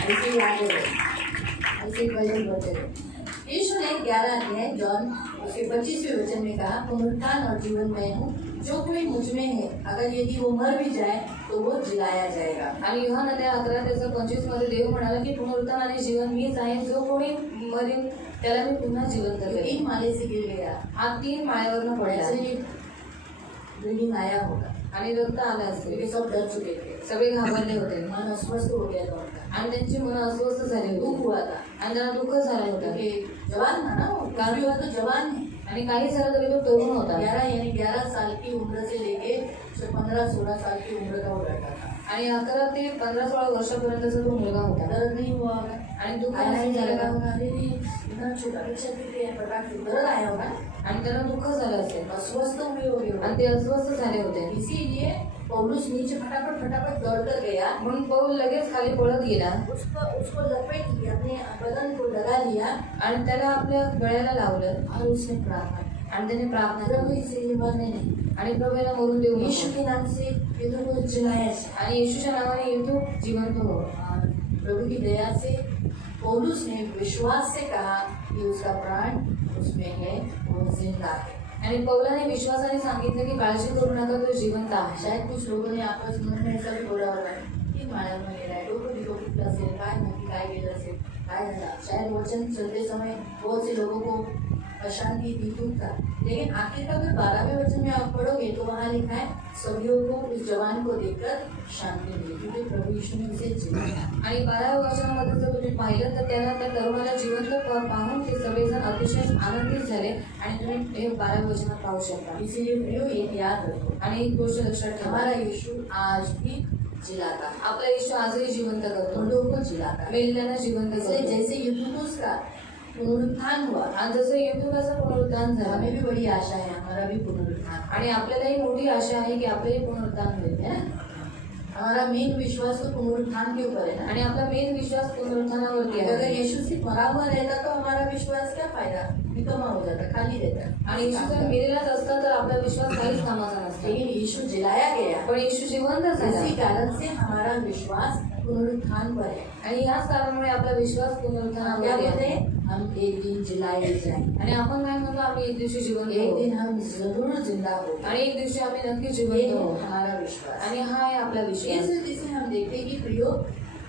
ऐसे आगे ऐसे भजन बोलते रहे। यीशु ने 11 अध्याय जॉन उसके 25वें वचन में कहा, पुनरुत्थान और जीवन मैं हूँ, जो कोई मुझ में है अगर यदि वो मर भी जाए तो वो जिलाया जाएगा। आणि योहान अध्याय 11 त्याचं 25 मध्ये देव म्हणाला की पुनरुत्थान आणि जीवन मीच आहे, जो कोणी मरेल त्याला मी पुन्हा जिवंत करेन। 3 माले से गिर गया, हा 3 माळ्यावरनं पडला ऐसे ब्लीडिंग आया होगा आणि रक्त आलं असेल, क्योंकि सब डर चुके थे, सगळे घाबरले होते मन अस्वस्थ हो गया था उनका, आणि त्यांची मन अस्वस्थ झाली दुख होती हुआ था आणि त्यांना दुःख झालं होतं क्योंकि जवान था ना वो, काफी हुआ तो जवान है। आणि काही झालं तरी तो तरुण होता 11 यानी 11 साल की उम्र से लेके 15-16 साल की उम्र का वो लड़का था। आणि 11 ते 15-16 वर्षापर्यंतचा तो मुलगा होता दर्द नहीं हुआ होगा, आणि दुःख आया नाही नहीं झालं लगा का होगा, अरे इतना छोटा बच्चा भी है प्रकाश दर्द आया होगा, आणि त्यांना दुःख झालं असेल अस्वस्थ हुए होंगे आणि ते अस्वस्थ झाले होते। इसीलिए पौलुस नीचे फटाफट दौड़ कर गया, म्हणून पौल लगेच खाली पळत गेला उसको लपेट लिया, अपने बदन को लगा लिया आणि त्याला आपल्या गळ्याला लावलं और उसने प्रार्थना की, आणि त्याने प्रार्थना प्रभु केली इसे मरने नहीं, आणि प्रभूला मरून देऊ यीशु नको के नाम से यीशु को जिलाया आणि येशूच्या नावाने येतो जिवंत हो। और प्रभु की दया से पौलुस ने विश्वास से कहा कि उसका प्राण उसमें है, वो जिंदा है। आणि पौलाने विश्वासाने सांगितलं की काळजी करू नका, तो जिवंत आहे। शायद कुछ लोगों ने आपस में ऐसा भी बोला होगा की माळ्यावर गेलाय, डोकं बिकं फुटलं असेल, काय नक्की काय गेलं असेल, काय झालं। शायद वचन चलते समय बहुत से लोगों को अशांति थी, दुख था, लेकिन आखिर का अगर 12वें वचन में आप पढ़ोगे तो वहाँ लिखा है सभी को उस जवान को देखकर शांति मिली, क्योंकि प्रभु यीशु ने उसे जिलाया। आणि 12व्या वचनामध्ये जर तुम्ही पाहिलं तर त्याला त्या तरुणाला जिवंत पाहून ते सगळेजण अतिशय आनंदित झाले आणि तुम्ही हे 12व्या वचनात पाहू शकता। इसीलिए प्रियो ये याद रखो, आणि एक गोष्ट लक्षात ठेवा, हमारा यीशु आज भी जिलाता है, आपला येशू आजही जिवंत करतो, मुर्दों को जिलाता है। मेलेल्यांना जिवंत इसलिए करतो। जैसे युद्धुस का पुनरुत्थान हुआ, आणि जसं युद्धकाचं पुनरुत्थान हमें झालं भी बड़ी आशा है, हमारा भी पुनरुत्थान आणि आपल्यालाही मोठी आशा आहे की आपलंही पुनरुत्थान होईल है ना। हमारा मेन विश्वास तो पुनरुत्थान के ऊपर है ना। आणि आपला मेन विश्वास पुनरुत्थानावरती अगर आहे। यीशु सिर्फ मरा हुआ रहता तो हमारा विश्वास क्या फायदा, निकम्मा हो जाता, खाली रहता। आणि येशू जर मेलेलाच असता तर आपला विश्वास काहीच कामाचा नसता, लेकिन यीशु जिलाया गया, पण येशू जिवंत झाला इसी कारण से हमारा विश्वास पुनरुत्थान पर है। आणि याच कारणामुळे आपला विश्वास हम क्या पुनरुत्थानावर बोलते आहे। हैं, हम एक दिन जिलाए जाएंगे, आणि आपण काय म्हणतो, आम्ही एक दिवशी जिवंत एक होऊ दिन हम जरूर जिंदा होंगे, आणि एक दिवशी आम्ही नक्की ये जिवंत है होऊ हमारा विश्वास। आणि हा आहे आपला विश्वास। इसे हम देखते हैं कि प्रियो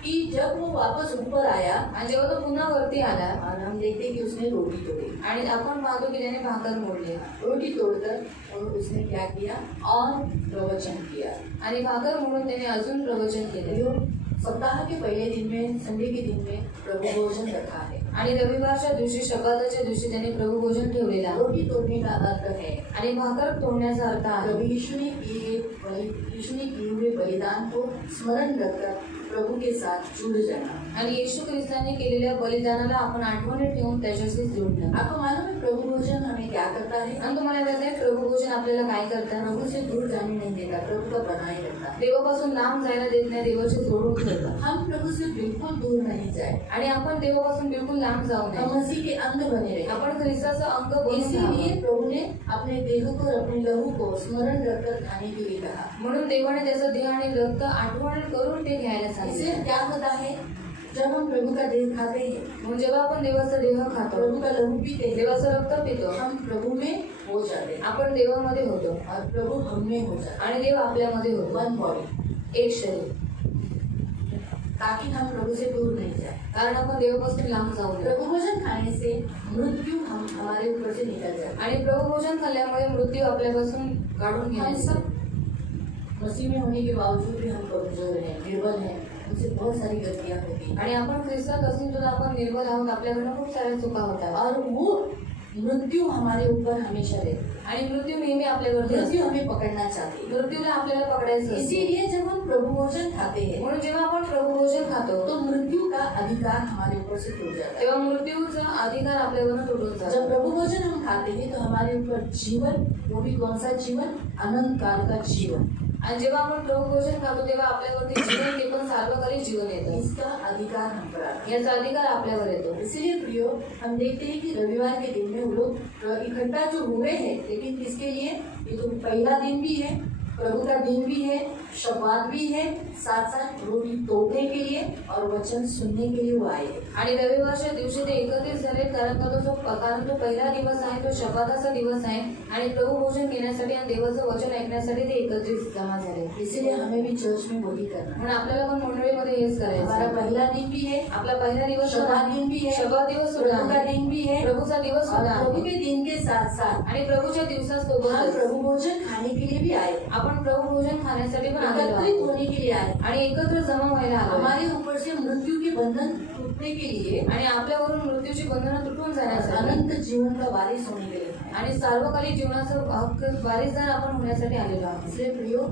कि जब वो वापस ऊपर आया आणि जेव्हा तो पुन्हा वरती आला और हम देखते हैं कि उसने रोटी तोड़ी, आणि आपण पाहतो की त्याने भाकर मोडली रोटी तोड़कर और उसने क्या किया और प्रवचन किया। आणि भाकर मोडून त्याने अजून प्रवचन केले। प्रियो सप्ताह के पहले दिन में, संडे के दिन में प्रभु भोजन रखा है। आणि रविवारच्या दिवशी, शब्दाच्या दिवशी त्याने प्रभू भोजन ठेवलेला रोटी तोड़ने का अर्थ है आणि भाकर तोडण्याचा अर्थ प्रभु आहे यीशु ने किए हुए बलिदान को स्मरण रखकर प्रभु के साथ जुड़ जाना। आणि येशू ख्रिस्ताने केलेल्या बलिदानाला आपण आठवणीत ठेवून त्याच्याशी जोडणं। आपको मालूम है प्रभु भोजन हमें क्या करता है? आणि तुम्हाला माहिती आहे प्रभू भोजन आपल्याला काय करतं? प्रभु से दूर जाने नहीं देता, प्रभु का बनाए रखता है। देवापासून लांब जायला देत नाही, देवाशी जोडून ठेवतं। हम प्रभु से बिल्कुल दूर नहीं जाए, आणि आपण देवापासून बिलकुल लांब जाऊ हम नये, मसीह के अंग बने रहे। आपण ख्रिस्ताचं अंग बनून राहावं। इसीलिए प्रभु ने अपने देह को और अपने लहू को स्मरण रखकर खाने के लिए कहा। म्हणून देवाने त्याचं देह आणि रक्त आठवण करून ते घ्यायला इससे सांगितलं। क्या होता है, जब हम प्रभु का देह खाते हैं, म्हणून जेव्हा आपण देवाचा देह खातो, प्रभु का लहू पीते हैं, देवाचं रक्त पितो, हम प्रभु में हो जाते हैं आपण देवामध्ये होतो और प्रभु हम में हो जाता आणि देव आपल्यामध्ये होतो. वन बॉडी, एक शरीर. ताकि हम प्रभु से दूर नहीं जाए. कारण आपण देवापासून लांब जाऊ नये. प्रभु भोजन खाने से मृत्यु हम हमारे ऊपर से निकल जाए. आणि प्रभु भोजन खाल्ल्यामुळे मृत्यू आपल्यापासून काढून हम घेण्याचे. सब मसीह में होने के बावजूद भी हम कमजोर हैं, निर्बल हैं, हमसे बहुत सारी गलतियां होती हैं आणि आपण ख्रिस्तात असून सुद्धा आपण निर्बल आहोत. आपल्याकडनं खूप साऱ्या चुका होतात और वो मृत्यु हमारे ऊपर हमेशा रहती है. आणि मृत्यू नेहमी आपल्यावरती असतो. मृत्यु हमें पकड़ना चाहती है. मृत्यूला आपल्याला पकडायचं असतं. इसीलिए जब हम प्रभु भोजन खाते हैं म्हणून जेव्हा आपण प्रभु भोजन खातो तो मृत्यु का अधिकार हमारे ऊपर से टूट जाता है. तेव्हा मृत्यूचा अधिकार आपल्यावरून तुटून जब जातो. प्रभु भोजन हम खाते हैं तो हमारे ऊपर जीवन, वो भी कौन सा जीवन, अनंत काल का जीवन, आणि जेव्हा आपण प्रभु भोजन खातो तेव्हा आपल्यावरती जीवन, ते पण सार्वकालिक जीवन येतं. इसका अधिकार हम पर आता है. याचा अधिकार आपल्यावर येतो. इसीलिए प्रियो, हम देखते हैं कि रविवार के दिन में वो लोग इकट्ठा जो हुए हैं, लेकिन किसके लिए? ये तो पहला दिन भी है, प्रभु का दिन भी है, शब्बात भी है, साथ साथ रोटी तोड़ने के लिए और वचन सुनने के लिए वो आए. आणि रविवारच्या दिवशी ते एकत्रित झाले कारण तो पहिला दिवस आहे, तो शब्दाचा दिवस आहे आणि प्रभु भोजन घेण्यासाठी आणि देवाचं वचन ऐकण्यासाठी ते एकत्रित जमा झाले. इसीलिए हमें भी चर्च में वही करना है. म्हणून आपल्याला पण मंडळीमध्ये हेच हमारा करायचं. पहला दिन भी है, आपला पहिला दिवस शब्बात दिन भी है, शब्दात दिवस सुद्धा प्रभु का आहे. दिन भी है, प्रभूचा दिवस और सुद्धा प्रभु आहे. के दिन के साथ साथ आणि प्रभूच्या हम दिवसासोबत प्रभु भोजन खाने के लिए भी आए, आपण प्रभु भोजन खाण्यासाठी पण आलेलो एकत्रित आहोत होने के लिए आए. आणि एकत्र जमा व्हायला आलो. हमारे ऊपर से मृत्यु के बंधन टूटने के लिए, आणि आपल्यावरून मृत्यूची बंधनं तुटून जाण्यासाठी अनंत जीवन का वारिस होने के लिए. आणि सार्वकालिक जीवनाचं हक्क वारीसदार आपण होण्यासाठी आलेलो आहोत. इसलिए प्रियो,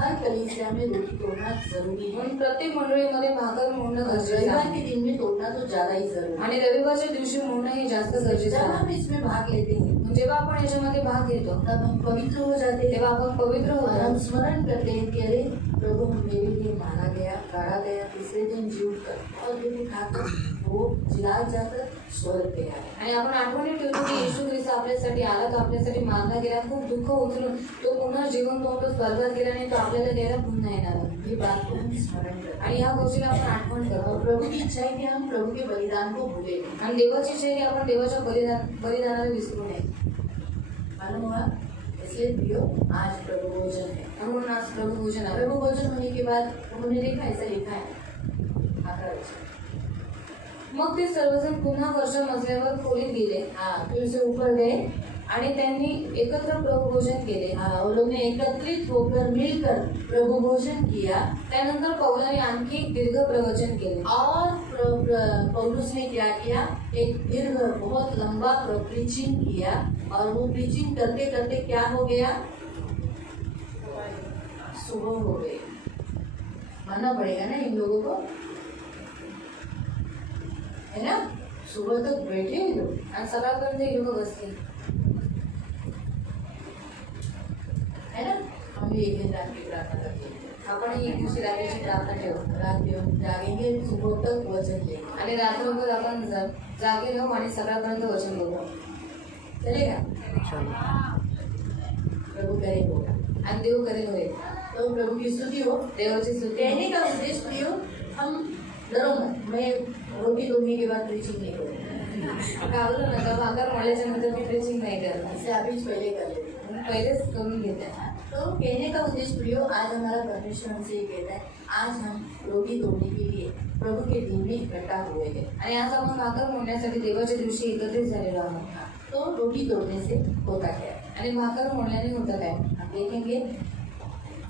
हर कलीसिया में रोटी तोड़ना जरूरी है. म्हणून प्रत्येक मंडळीमध्ये भाकर मोडणं गरजेचं रविवार आहे. के दिन में तोड़ना तो ज्यादा ही जरूरी है. आणि रविवारच्या दिवशी मोडणं हे जास्त गरजेचं जब आहे. हम इसमें भाग लेते हैं जेव्हा आपण याच्यामध्ये भाग घेतो तब हम पवित्र हो जाते हैं तेव्हा आपण पवित्र और हम होतो स्मरण करते हैं कि अरे प्रभु मेरे लिए मारा गया, गाड़ा गया, तीसरे दिन जी उठकर और दिन खाकर वो जिला जाकर स्वर्ग पे आया. आणि आपण आठवणी ठेवतो की येशू ख्रिस्त आपल्यासाठी आला, तो आपल्यासाठी मारला गेला, खूप दुःख उचलून तो पुन्हा जीवन तो स्वर्गात गेला आणि तो आपल्याला द्यायला पुन्हा येणार आहे. ये बात को हम स्मरण करते हैं. आणि ह्या गोष्टीला आपण आठवण और करतो. प्रभु की इच्छा है कि हम प्रभु के बलिदान को भूले. आणि देवाची इच्छा आहे की आपण देवाच्या बलिदानाला विसरू नये. मालूम हुआ? इसलिए प्रियो, आज प्रभु भोजन है. म्हणून आज प्रभु भोजन आहे. प्रभु भोजन होने के बाद उन्होंने देखा ऐसा लिखा है 11 वचन. मग ते सर्वजण पुन्हा वरच्या मजल्यावर खोलीत गेले हाँ, फिर से ऊपर गए. आणि त्यांनी एकत्र प्रभु भोजन केले. हाँ, वो लोग ने एकत्रित होकर मिलकर प्रभु भोजन किया. त्यानंतर पौलाने आणखी एक दीर्घ प्रवचन केले. और पौलुस ने क्या किया? एक दीर्घ बहुत लंबा प्रीचिंग किया. और वो प्रीचिंग करते करते क्या हो गया? सुबह हो गई. मानना पड़ेगा ना इन लोगों को, है ना? सुबह तक बैठे हैं लोग. आणि सकाळपर्यंत ही लोक बसले. है ना? हम भी एक दिन रात की प्रार्थना करते हैं. आपण ही दिवशी रात्रीची प्रार्थना ठेवू रात में हम जागेंगे, सुबह तक वचन लेंगे. आणि रात्रभर आपण जागे राहू आणि सकाळपर्यंत वचन बोलू. चलेगा? चलो. प्रभु करे होगा. आणि देव करेल होईल. तो प्रभु की स्तुति हो. देवाची स्तुती. कहने का उद्देश्य प्रियो, हम डरो मत. मैं रोटी तोड़ने के बाद प्रीचिंग नहीं करूँगा. घाबरू नका. भाकर मोडल्याच्या नंतर मी प्रीचिंग नाही करणार. इसे अभी पहले कर लेते. पहिलेच करून घेते. तो कहने का उद्देश्य प्रियो, आज हमारा परमेश्वर हमसे ये कहता है, आज हम रोटी तोड़ने के लिए प्रभु के दिन में इकट्ठा हुए हैं. आणि आज आपण भाकर मोडण्यासाठी देवाच्या दिवशी एकत्रित झालेलो आहोत. तो रोटी तोड़ने से होता क्या है? आणि भाकर मोडल्याने होतं काय? हम देखेंगे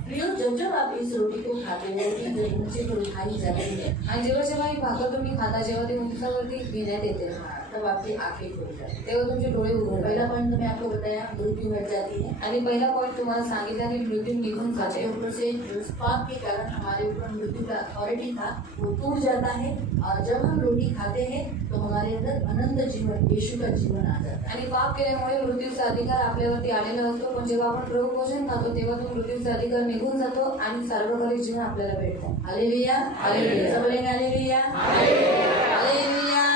प्रियो, जब जब आप इस रोटी को खाते हो, रोटी जब ऊंचे पर उठाई जाती है, आणि जेव्हा ही भाकर तुम्ही खाता, जेव्हा ती उंचावरती घेण्यात येते तब आपकी आंखें खुल जाती हैं. तेव्हा तुमचे डोळे उघडतात. पहला पॉइंट तो मैं आपको बताया, मृत्यु हट जाती है. आणि पहिला पॉईंट तुम्हाला सांगितला की मृत्यू निघून जाते. हमारे ऊपर से उस पाप के कारण हमारे ऊपर मृत्यु का अथॉरिटी था, वो टूट जाता है. और जब हम रोटी खाते हैं तो हमारे अंदर अनंत जीवन, यीशु का जीवन आ जाता है. आणि पाप केल्यामुळे मृत्यूचा अधिकार आपल्यावरती आलेला असतो. पण जेव्हा आपण प्रभु भोजन खातो तेव्हा तो मृत्यूचा अधिकार निघून जातो आणि सार्वकालिक जीवन आपल्याला भेटतं. हालेलुया. हालेलुया. सब बोलेंगे हालेलुया. हालेलुया.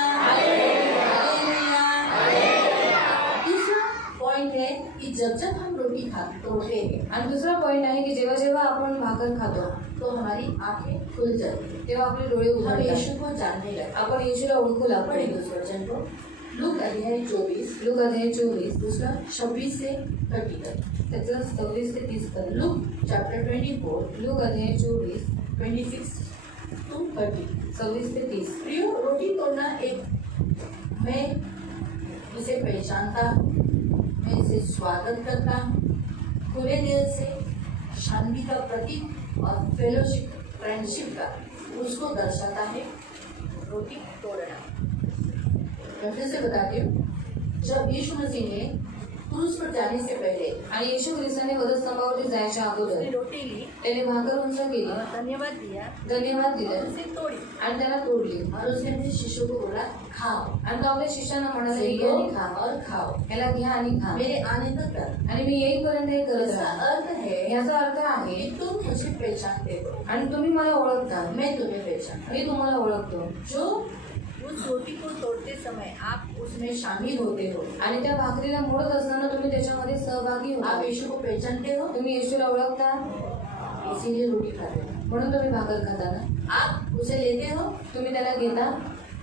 दूसरा पॉइंट है कि जब जब हम रोटी तोड़ते हैं आणि दुसरा पॉईंट आहे की जेव्हा जेव्हा आपण भाकर खातो तो हमारी आंखें खुल जाती हैं. तेव्हा आपले डोळे हम उघडतात. यीशु को जानने लगते हैं. आपण येशूला ओळखू लागतो. पढ़ेंगे उस वचन को. लूक अध्याय 24 लूक अध्याय 24 उसका 26 से 30 तक. त्याचं 26 ते 30 पर्यंत. लूक चैप्टर 24 लूक अध्याय 24 26 to 30. 26 ते 30. प्रियो, रोटी तोड़ना एक, मैं इसे पहचानता हूँ, मैं इसे स्वागत करता हूँ. खुले दिल से शांति का प्रतीक और फेलोशिप, फ्रेंडशिप का उसको दर्शाता है रोटी तोड़ना. मैं फिर से बताती हूँ, जब यीशु मसीह ने क्रूस पर जाने से पहले आणि येशू ख्रिस्ताने वधस्तंभावरती जायच्या उसने अगोदर रोटी ली त्याने भाकर उंच केली, और धन्यवाद दिया धन्यवाद और दिले उसे तोड़ी आणि त्याला तोडली. और उसने अपने शिष्यों को बोला, खाओ, आणि तो आपल्या शिष्यांना म्हणाला, इसे घ्या लो आणि खा, और खाओ, याला घ्या आणि खा, मेरे आने तक कर. आणि मी येईपर्यंत हे करत इसका राहा. अर्थ है याचा अर्थ आहे कि तुम मुझे पहचानते हो, आणि तुम्ही मला ओळखता, मैं तुम्हें पहचानता मी तुम्हाला ओळखतो. हूं. जो उस रोटी को तोड़ते समय आप उसमें शामिल होते हो, आणि त्या भाकरीला मोडत असताना तुम्ही त्याच्यामध्ये सहभागी आप होता. यीशु को पहचानते हो, तुम्ही येशूला ओळखता इसीलिए रोटी खाते हो. म्हणून तुम्ही भाकर खाता ना. आप उसे लेते हो, तुम्ही त्याला घेता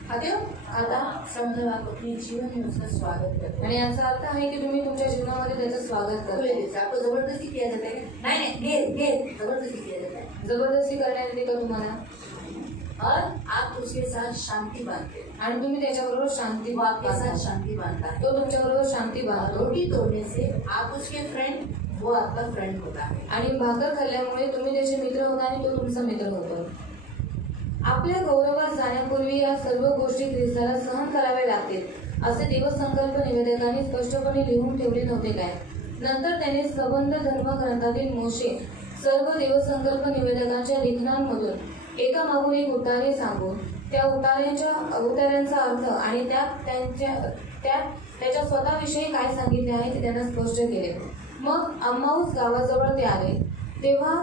खाते हो, खाता समझो आप अपने जीवन में उसका स्वागत करते हो. आणि याचा अर्थ आहे की तुम्ही तुमच्या जीवनामध्ये त्याचं स्वागत खुले करता. दिल से आपको जबरदस्ती किया जाता है, नहीं नहीं घे घे, जबरदस्ती किया जाता है, जबरदस्ती करण्यात येते का तुम्हाला, और आप उसके साथ शांति बांधते हो, आणि तुम्ही त्याच्याबरोबर शांती वो आपके साथ बांधता. शांति बांधता है. तो तुमच्याबरोबर शांती और बांधतो. रोटी तोड़ने से आप उसके फ्रेंड, वो आपका फ्रेंड होता है. आणि भाकर खाल्ल्यामुळे तुम्ही त्याचे मित्र होता आणि तो तुमचा मित्र होतो. आपल्या गौरवात जाण्यापूर्वी या सर्व गोष्टी ख्रिस्ताला सहन कराव्या लागतील असे देवसंकल्प निवेदकांनी स्पष्टपणे लिहून ठेवले नव्हते काय. नंतर त्याने संबंध धर्मग्रंथातील मोशे सर्व देवसंकल्प निवेदकांच्या लेखनांमधून एका मागून एक उतारे सांगून त्या उतार्यांचा अर्थ आणि त्याच्या स्वतःविषयी काय सांगितले आहे ते त्यांना स्पष्ट केले. मग अम्माऊस गावाजवळ ते आले तेव्हा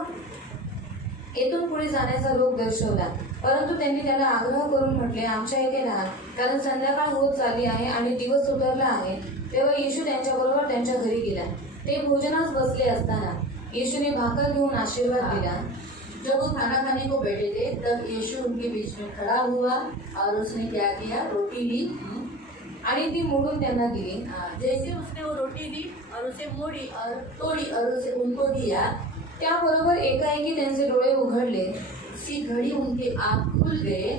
येथून पुढे जाण्याचा रोग दर्शवला, परंतु त्यांनी त्याला आग्रह करून म्हटले, आमच्या इथे राहा, कारण संध्याकाळ होत चालली आहे आणि दिवस उतरला आहे. तेव्हा येशू त्यांच्याबरोबर त्यांच्या घरी गेला. ते भोजनास बसले असताना येशूने भाकर घेऊन आशीर्वाद दिला. जब वो खाना खाने को बैठे थे, तब यीशु उनके बीच में खड़ा हुआ और उसने क्या किया, रोटी ली आणि ती मोडून त्यांना दिली. जैसे उसने वो रोटी ली और उसे मोड़ी और तोड़ी और उसे उनको दिया, त्याबरोबर एकाएकी त्यांचे डोळे उघडले उसी घड़ी उनके आँख खुल गए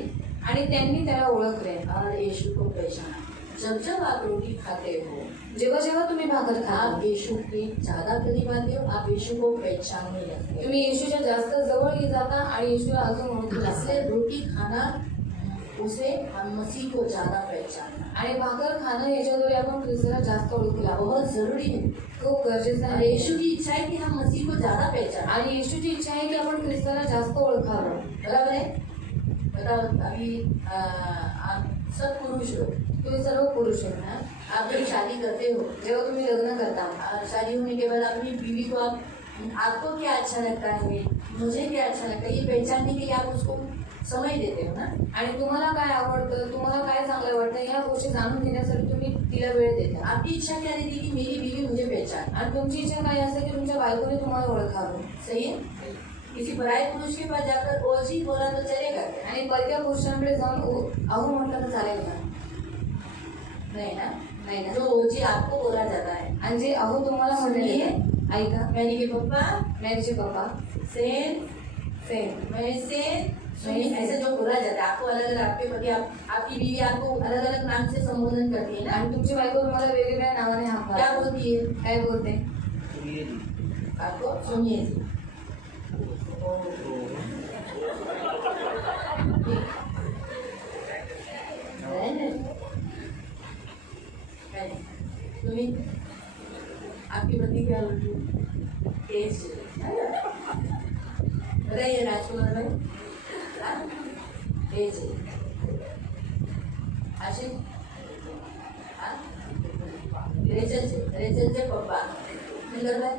आणि त्यांनी त्याला ओळखले. और यीशु को पहचाना. जब जब आप रोटी खाते हो, जेव्हा जेव्हा तुम्ही भाकर आप खाता, यीशु के ज्यादा करीब आते हो, आप यीशु को पहचानने लगते हो. तुम्ही येशूच्या जास्त जवळ जाता आणि येशूला अजून ओळखू लागता. इसलिए रोटी खाना उसे हम मसीह को ज्यादा पहचानना आणि भाकर खाणं याच्याद्वारे आपण ख्रिस्ताला जास्त ओळखू लागतो. बहुत जरूरी है. खूप गरजेचं और आहे. यीशु की इच्छा है कि हम मसीह को ज्यादा पहचाने. आणि येशूची इच्छा आहे की आपण ख्रिस्ताला जास्त ओळखावं. बराबर है. बताओ, अभी आप सब पुरुष हो, तुम्ही सर्व पुरुष आहे ना. आप जब शादी करते हो, जेव्हा तुम्ही लग्न करता, शादी होने के बाद अपनी बीवी को आपको क्या अच्छा लगता है, मुझे क्या अच्छा लगता है, ये पहचानने के लिए आप उसको समय देते हो ना. आणि तुम्हाला काय आवडतं, तुम्हाला काय चांगलं वाटतं, ह्या गोष्टी जाणून घेण्यासाठी तुम्ही तिला वेळ देता. आपकी इच्छा क्या रहती है कि मेरी बीवी मुझे पहचाने. आणि तुमची इच्छा काय असते की तुमच्या बायकोने तुम्हाला ओळखावं. सही है. किसी पराये पुरुष के पास जाकर ओजी बोला तो चलेगा क्या? आणि परक्या पुरुषांकडे जाऊन अहो म्हटलं तर चालेल का? नहीं ना. नाही ना. जो ओजी आपको बोला जाता है, आणि जे अहो तुम्हाला म्हटलेले आहे, ऐका, मैंने के पप्पा मॅरीचे पप्पा सेन सेम, मैं से ऐसे जो बोला जाता है, आपको अलग अलग, आपके पति, आपकी बीवी आपको अलग अलग नाम से संबोधन करती है ना. आणि तुमची बायको तुम्हाला वेगवेगळ्या नावाने क्या हाक बोलती है काय बोलते? आपको? सुनिए जी. तुम्ही आपकी पत्नी क्या बोलती है? तेज. बताइए राजकुमार भाई. तेज. आशिष. रेचलचे पप्पा निकर भाई.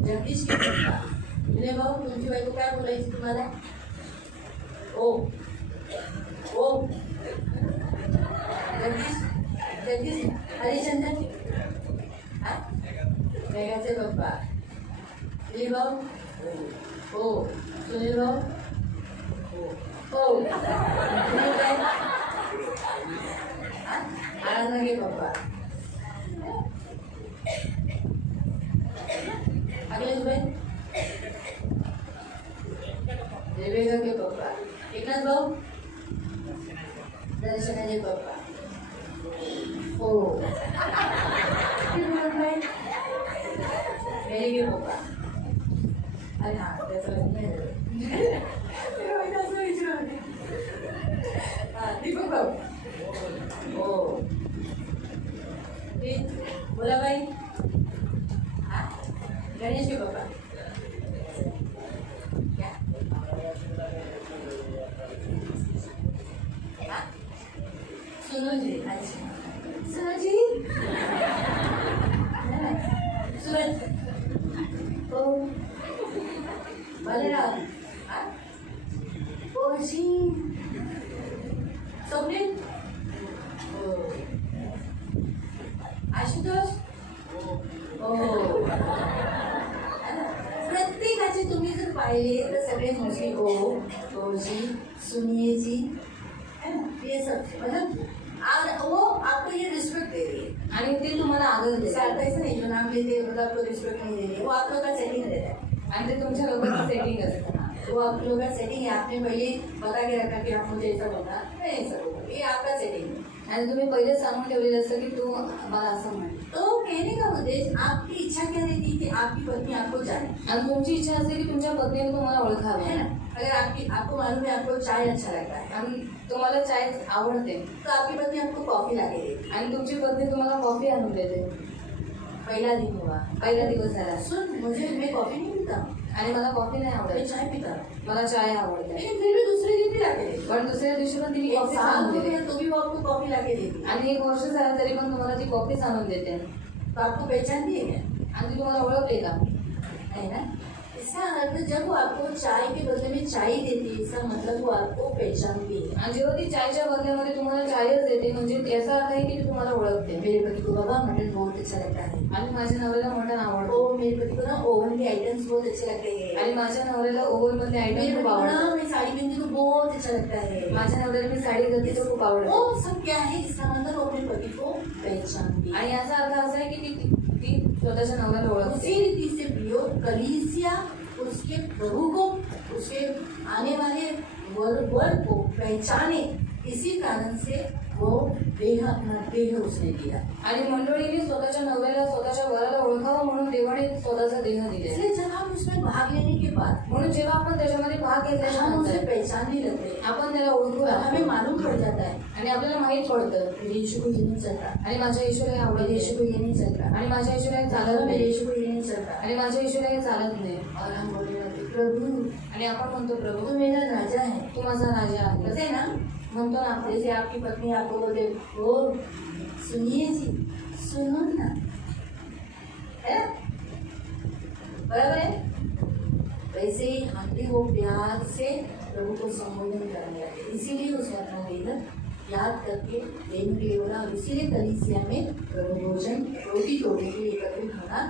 जगदीशचे पप्पा. विनय भाऊ, तुमची बायको काय बोलायची तुम्हाला? ओ ओ जगदीश हरिचंद्र. मेघाचे पप्पा. सुनील भाऊ. हो. सुनील भाऊ. हो. सुनील काय? आराधना के पापा, अगले सुबह रेबेका के पापा, एकनाथ भाऊ, दर्शनाचे पप्पा. हो मेरी के पप्पा. अरे हा त्याचं लग्न नाही झालं. असं विचारलं. हा दीपक भाऊ. हो बोला बाई. हा गणेश के पप्पा. क्या सुनोजी. अच्छा सुनोजी. सूरज. हो बलराम. ओ जी स्वप्नील. हो आशुतोष. हो प्रत्येकाचे तुम्ही जर पाहिले तर सगळे मोस्टली ओ जी सुनिए जी है ना, ये सब मतलब वो आपको ये रिस्पेक्ट दे रही है. आणि ते तुम्हाला आदर देतात. ऐसा ऐसा नहीं जो नाम लेते हैं मतलब आपको रिस्पेक्ट नहीं दे रही है, वो आप लोग का सेटिंग रहता है. आणि ते तुमच्या लोकांचं सेटिंग असतं. वो आप लोग का सेटिंग है. आपने पहले बता के रखा कि आप मुझे ऐसा बोलना मैं ऐसा बोलूँ, ये आपका सेटिंग है. आणि तुम्ही पहिले सांगून ठेवलेलं असतं की तू मला असं म्हण. तो कहने का उद्देश्य आपकी इच्छा क्या रहती है कि आपकी पत्नी आपको जाने, आणि तुमची इच्छा असते की तुमच्या पत्नीने तुम्हाला है ओळखावं. ना. अगर आपको मालूम है आपको चाय अच्छा लगता है आणि तुम्हाला चाय आवडते तो आपकी पत्नी आपको कॉफी ला के देती. आणि तुमची पत्नी तुम्हाला कॉफी आणून देते. पहला दिन हुआ, पहिला दिवस झाला सुन मुझे मैं कॉफी नहीं पीता, आणि मला कॉफी नाही मैं आवडत, चाय पीता. मला चाय आवडते. लेकिन फिर भी दूसरे दिन भी ला के देती. पण दुसऱ्या दिवशी पण तिने एक कॉफी साल आणून हो दिली. गया तो भी वो आपको कॉफी ला के देती. आणि 1 वर्ष झालं तरी पण तुम्हाला ती कॉफीच आणून देते. तो आपको पहचानती है क्या? आणि ती तुम्हाला ओळखते का? है ना. इसका अर्थ जब वो आपको चाय के बदले में चाय देती है इसका मतलब वो आपको पहचानती है. आणि जेव्हा ती चायच्या बदल्यामध्ये तुम्हाला चायच देते म्हणजे याचा अर्थ आहे की ती तुम्हाला ओळखते. मेरे पति को बाबा मटन बहुत अच्छा लगता है. आणि माझ्या नवऱ्याला मटण आवडतं. ओ मेरे पति को ना ओवन के आइटम्स बहुत अच्छे लगते हैं. आणि माझ्या नवऱ्याला ओव्हन मधले मेरे आयटम पति खूप को ना आवडतात. मैं साड़ी पहनती तो बहुत अच्छा लगता है. माझ्या नवऱ्याला मी साडी घातली तर खूप आवडतं. वो सब क्या है इसका मतलब वो अपने पति को पहचानती है. आणि याचा अर्थ असा आहे की ती स्वतःच्या नवऱ्याला ओळखते. उसी रीति से प्रियो कलीसिया उसके प्रभु को उसके आने वाले वर को पहचाने. इसी कारण से वो देह अपना देह उसने दिया. आणि मंडळीने स्वतःच्या नवऱ्याला स्वतःच्या वराला ओळखावं म्हणून देवाने स्वतःचा देह दिले. इसलिए जब हम उसमें भाग लेने के बाद म्हणून जेव्हा आपण त्याच्यामध्ये भाग घेतल्याच्या हम उसे नंतर पहचानने लगते हैं. आपण त्याला ओळखू हमें लागतो मालूम पड़ जाता है आणि आपल्याला माहित पडतं मेरे यीशु को ये नहीं चलता, आणि माझ्या ईश्वरा हे मेरे आवडत यीशु को ये नहीं चलता, आणि माझ्या ईश्वरा हे चालत मेरे नाही यीशु को ये नहीं चलता. आणि माझ्या ईश्वरा हे चालत नाही. और हम बोलने लगते प्रभु आणि आपण म्हणतो प्रभू तू मेरा राजा है. तू माझा राजा आहे. कहते हैं ना, म्हणतो ना आपण. जैसे आपकी पत्नी आपको बोलते ओ सुनिए जी सुनो ना, है ना? बराबर है. वैसे ही हम भी वो प्यार से प्रभु को संबोधन करने लगे. इसीलिए उसने अपना देह याद करके देने के लिए बोला. और इसीलिए कलीसिया में प्रभु भोजन रोटी तोड़ने के लिए एकत्रित होना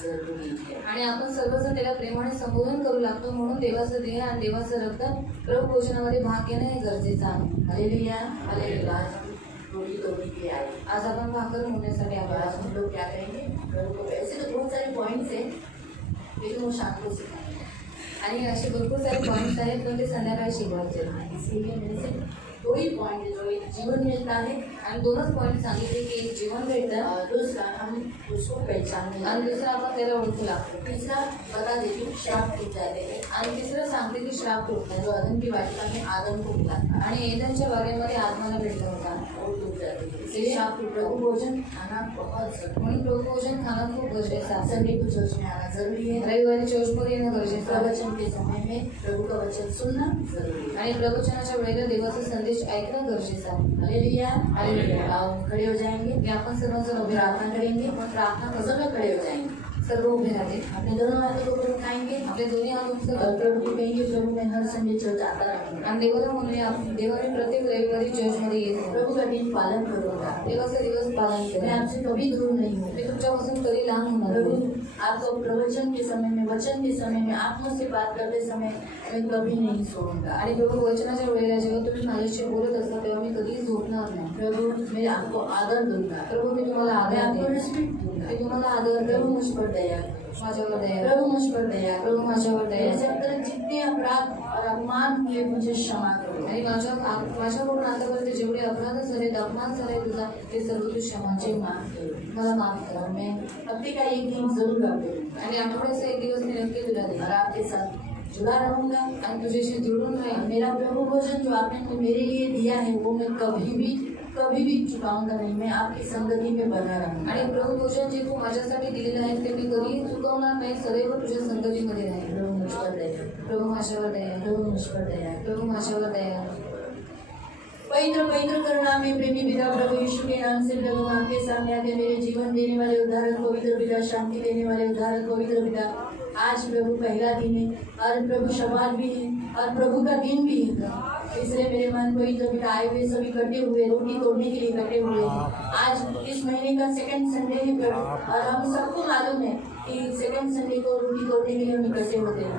जरूरी है. आणि आपण सर्वजण त्याला प्रेमाने संबोधन करू लागतो म्हणून देवाचं देह आणि देवाचं रक्त प्रभू भोजनामध्ये भाग घेणं हे गरजेचं आहे. Hallelujah hallelujah. आज हम रोटी तोड़ने के लिए आए. आज आपण भाकर होण्यासाठी अब आज आलो. हम लोग क्या करेंगे प्रभु को. ऐसे तो बहुत सारे पॉइंट्स हैं लेकिन वो शाम को सिखाएंगे. आणि असे भरपूर सारे पॉईंट्स आहेत पण ते संध्याकाळी शिकवायचे. इसीलिए मेरे से दो ही पॉइंट है जो एक जीवन मिलता है आणि 2च पॉईंट सांगितले की एक जीवन भेटतं और दूसरा हम उसको पहचानने आणि लगते दुसरं आपण त्याला ओळखू लागतो. हैं. तीसरा बता देती हूँ श्राप टूट जाते हैं आणि तिसरं सांगते की श्राप तुटतात. जो अदन की वाटिका में आदम को मिला था आणि एदनच्या बागेमध्ये आत्माला भेटला होता. वो टूट जाते हैं. इसलिए प्रभु भोजन खाना बहुत जरूरी म्हणून प्रभू भोजन खाणं खूप गरजेचं है. आहे. संडे को चर्च में आना जरूरी है. रविवारी चर्चमध्ये येणं गरजेचं आहे. प्रवचन के समय में प्रभु का वचन सुनना जरूरी है. आणि प्रवचनाच्या वेळेला देवाचा संदेश ऐकणं गरजेचं आहे. Hallelujah hallelujah. आओ खड़े हो जाएंगे. की आपण सर्वजण उभे राहू. प्रार्थना करेंगे. आपण प्रार्थना करू. सब लोग खड़े हो जाएंगे. सर्व उभे राहते. अपने दोनों हाथों को प्रभु उठाएंगे आपले दोन्ही हात उंच और करा. प्रभु को कहेंगे प्रभु मैं हर संडे चर्च आता रहूंगा. आणि देवाला म्हणूया देवाने प्रत्येक रविवारी चर्चमध्ये येत राहा. प्रभु का दिन पालन करूंगा. देवाचे दिवस पालन मैं करा. आपसे कभी दूर नहीं हूँ. मी तुमच्यापासून कधी लांब होणार प्रभु नाही. आपको प्रवचन के समय में वचन के समय में आत्मा से बात करते समय मैं कभी नहीं सोऊंगा. आणि प्रभु वचनाच्या वेळेला जेव्हा तुम्ही माझ्याशी बोलत असता तेव्हा मी कधीच झोपणार नाही. प्रभु मैं आपको आदर दूंगा. प्रभु मी तुम्हाला मैं आदर आपको देईन. रिस्पेक्ट दूंगा. मी तुम्हाला आदर प्रभु देईन. मुझ पर दया. माझ्यावर दया करा. प्रभु मुझ पर दया. प्रभु माझ्यावर दया मेरे से करा. अंदर जितने अपराध और अपमान हुए मुझे क्षमा करो. आणि माझ्याकडून आतापर्यंत जेवढे अपराध झाले अपमान झाले तुझा ते सर्व तू क्षमा मुझे कर. माफ करो. मला माफ और करा. मैं हफ्ते का एक दिन जरूर आपको दूंगा. आणि आठवड्याचा एक दिवस मी नक्की तुला देईन. और आपके साथ जुड़ा रहूंगा. आणि तुझ्याशी जुळून राहीन. मेरा प्रभु भोजन जो आपने मेरे लिए दिया है वो मैं कभी भी चुकाऊंगा नहीं. मैं आपकी संगति में बना रहूंगा. आणि प्रभु भोजन जे तू माझ्यासाठी दिलेलं आहे ते मी कधीही चुकवणार नाही. सदैव तुझ्या संगतीमध्ये राहील. प्रभु मुझ पर दया. प्रभु माझ्यावर दया कर. प्रभु मुझ पर दया. प्रभु माझ्यावर दया कर. पवित्र पवित्र करुणा में प्रेमी पिता प्रभु यीशु के नाम से प्रभु आपके सामने आते मेरे जीवन देने वाले उद्धारक पवित्र पिता, शांति देने वाले उद्धारक पवित्र पिता, आज प्रभु पहला दिन है और प्रभु शवाल भी है और प्रभु का दिन भी है. इसलिए मेरे मन पवित्र पिता आए हुए सभी इकट्ठे हुए रोटी तोड़ने के लिए इकट्ठे हुए हैं. आज इस महीने का सेकंड संडे है प्रभु और हम सबको मालूम है कि सेकंड संडे को रोटी तोड़ने के लिए हम इकट्ठे होते हैं.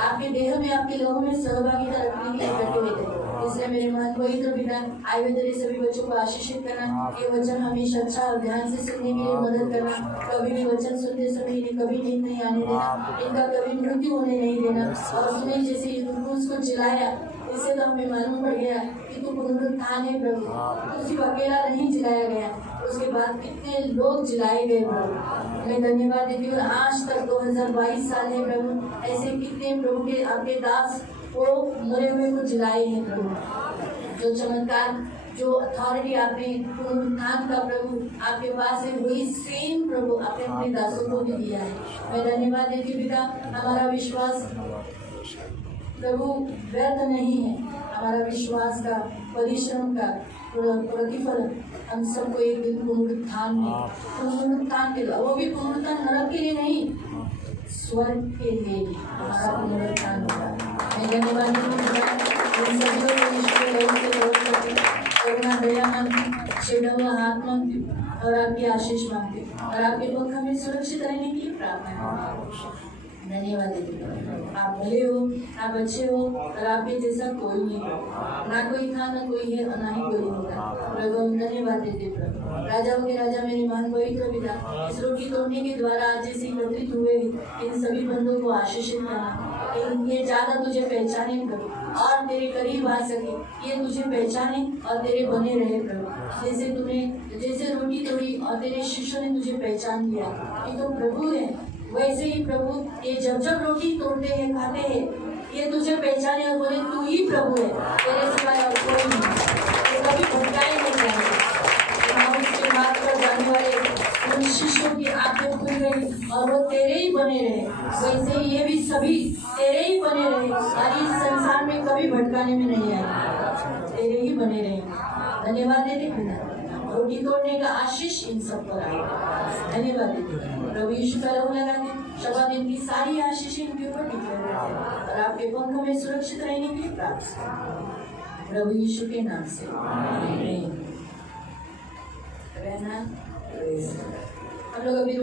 आपके देह में आपके लोगों में सहभागिता रखने के लिए इकट्ठे होते हैं. इसलिए मेरे मन पवित्र पिता आए हुए तेरे सभी बच्चों को आशीषित करना. ये वचन हमेशा अच्छा और ध्यान से सुनने के लिए मदद करना. कभी भी वचन सुनते समय इन्हें कभी नींद नहीं आने देना. इनका कभी मृत्यु होने नहीं देना. और उसने जैसे उसको जिलाया इससे तो हमें मालूम पड़ गया कि तू पुनरुत्थान है प्रभु. तू सिर्फ अकेला नहीं जिलाया गया, उसके बाद कितने लोग जिलाए गए प्रभु. मैं धन्यवाद देती हूँ. आज तक 2022 साल है प्रभु, ऐसे कितने प्रभु के आपके दास वो मरे हुए को जिलाए हैं प्रभु. जो चमत्कार जो अथॉरिटी आपने पुनरुत्थान का प्रभु आपके पास है वही सेम प्रभु आपने अपने दासों को भी दिया है. मैं धन्यवाद देती हूँ पिता. हमारा विश्वास प्रभु व्यर्थ नहीं है. हमारा विश्वास का परिश्रम का प्रतिफल हम सबको एक दिन पुनरुत्थान के द्वारा, वो भी पुनरुत्थान नरक के लिए नहीं, स्वर्ग के लिए हमारा पुनरुत्थान होगा. मैं धन्यवाद इन सभी को ईश्वर के लोगों से लोग करके करुणा दया मांगती, छेड़ा हुआ हाथ मांगती और आपकी आशीष मांगती और आपके पंख हमें सुरक्षित रहने की प्रार्थना. धन्यवाद देती हूँ. आप भले हो, आप अच्छे हो और आपके जैसा कोई नहीं हो. ना कोई था ना कोई है और ना ही कोई होगा. प्रभु हम धन्यवाद देते प्रभु. राजाओं के राजा मेरे महान पवित्र पिता, इस रोटी तोड़ने के द्वारा आज जैसे एकत्रित हुए इन सभी बंदों को आशीषित करना. ये ज्यादा तुझे पहचाने प्रभु और तेरे करीब आ सके. ये तुझे पहचाने और तेरे बने रहे प्रभु. जैसे रोटी तोड़ी और तेरे शिष्यों ने तुझे पहचान लिया कि तो प्रभु है, वैसे ही प्रभु ये जब रोटी तोड़ते हैं खाते हैं ये तुझे पहचाने और बोले तू ही प्रभु है, तेरे सिवाय और कोई नहीं. ये कभी भटकाए नहीं जाएंगे. उसके बाद पर जाने वाले उन शिष्यों की आंखें खुल गई और वो तेरे ही बने रहे. वैसे ही ये भी सभी तेरे ही बने रहे और इस संसार में कभी भटकाने में नहीं आए. तेरे ही बने रहे. धन्यवाद देते पिता. रोटी तोड़ने का आशीष इन सब पर आए. धन्यवाद देते प्रभु यीशु का लहू लगाते शबद इनकी सारी आशीष इनके ऊपर टिके रहते और आपके पंखों में सुरक्षित रहने की प्रार्थना प्रभु यीशु के नाम से. आमीन. हम लोग अभी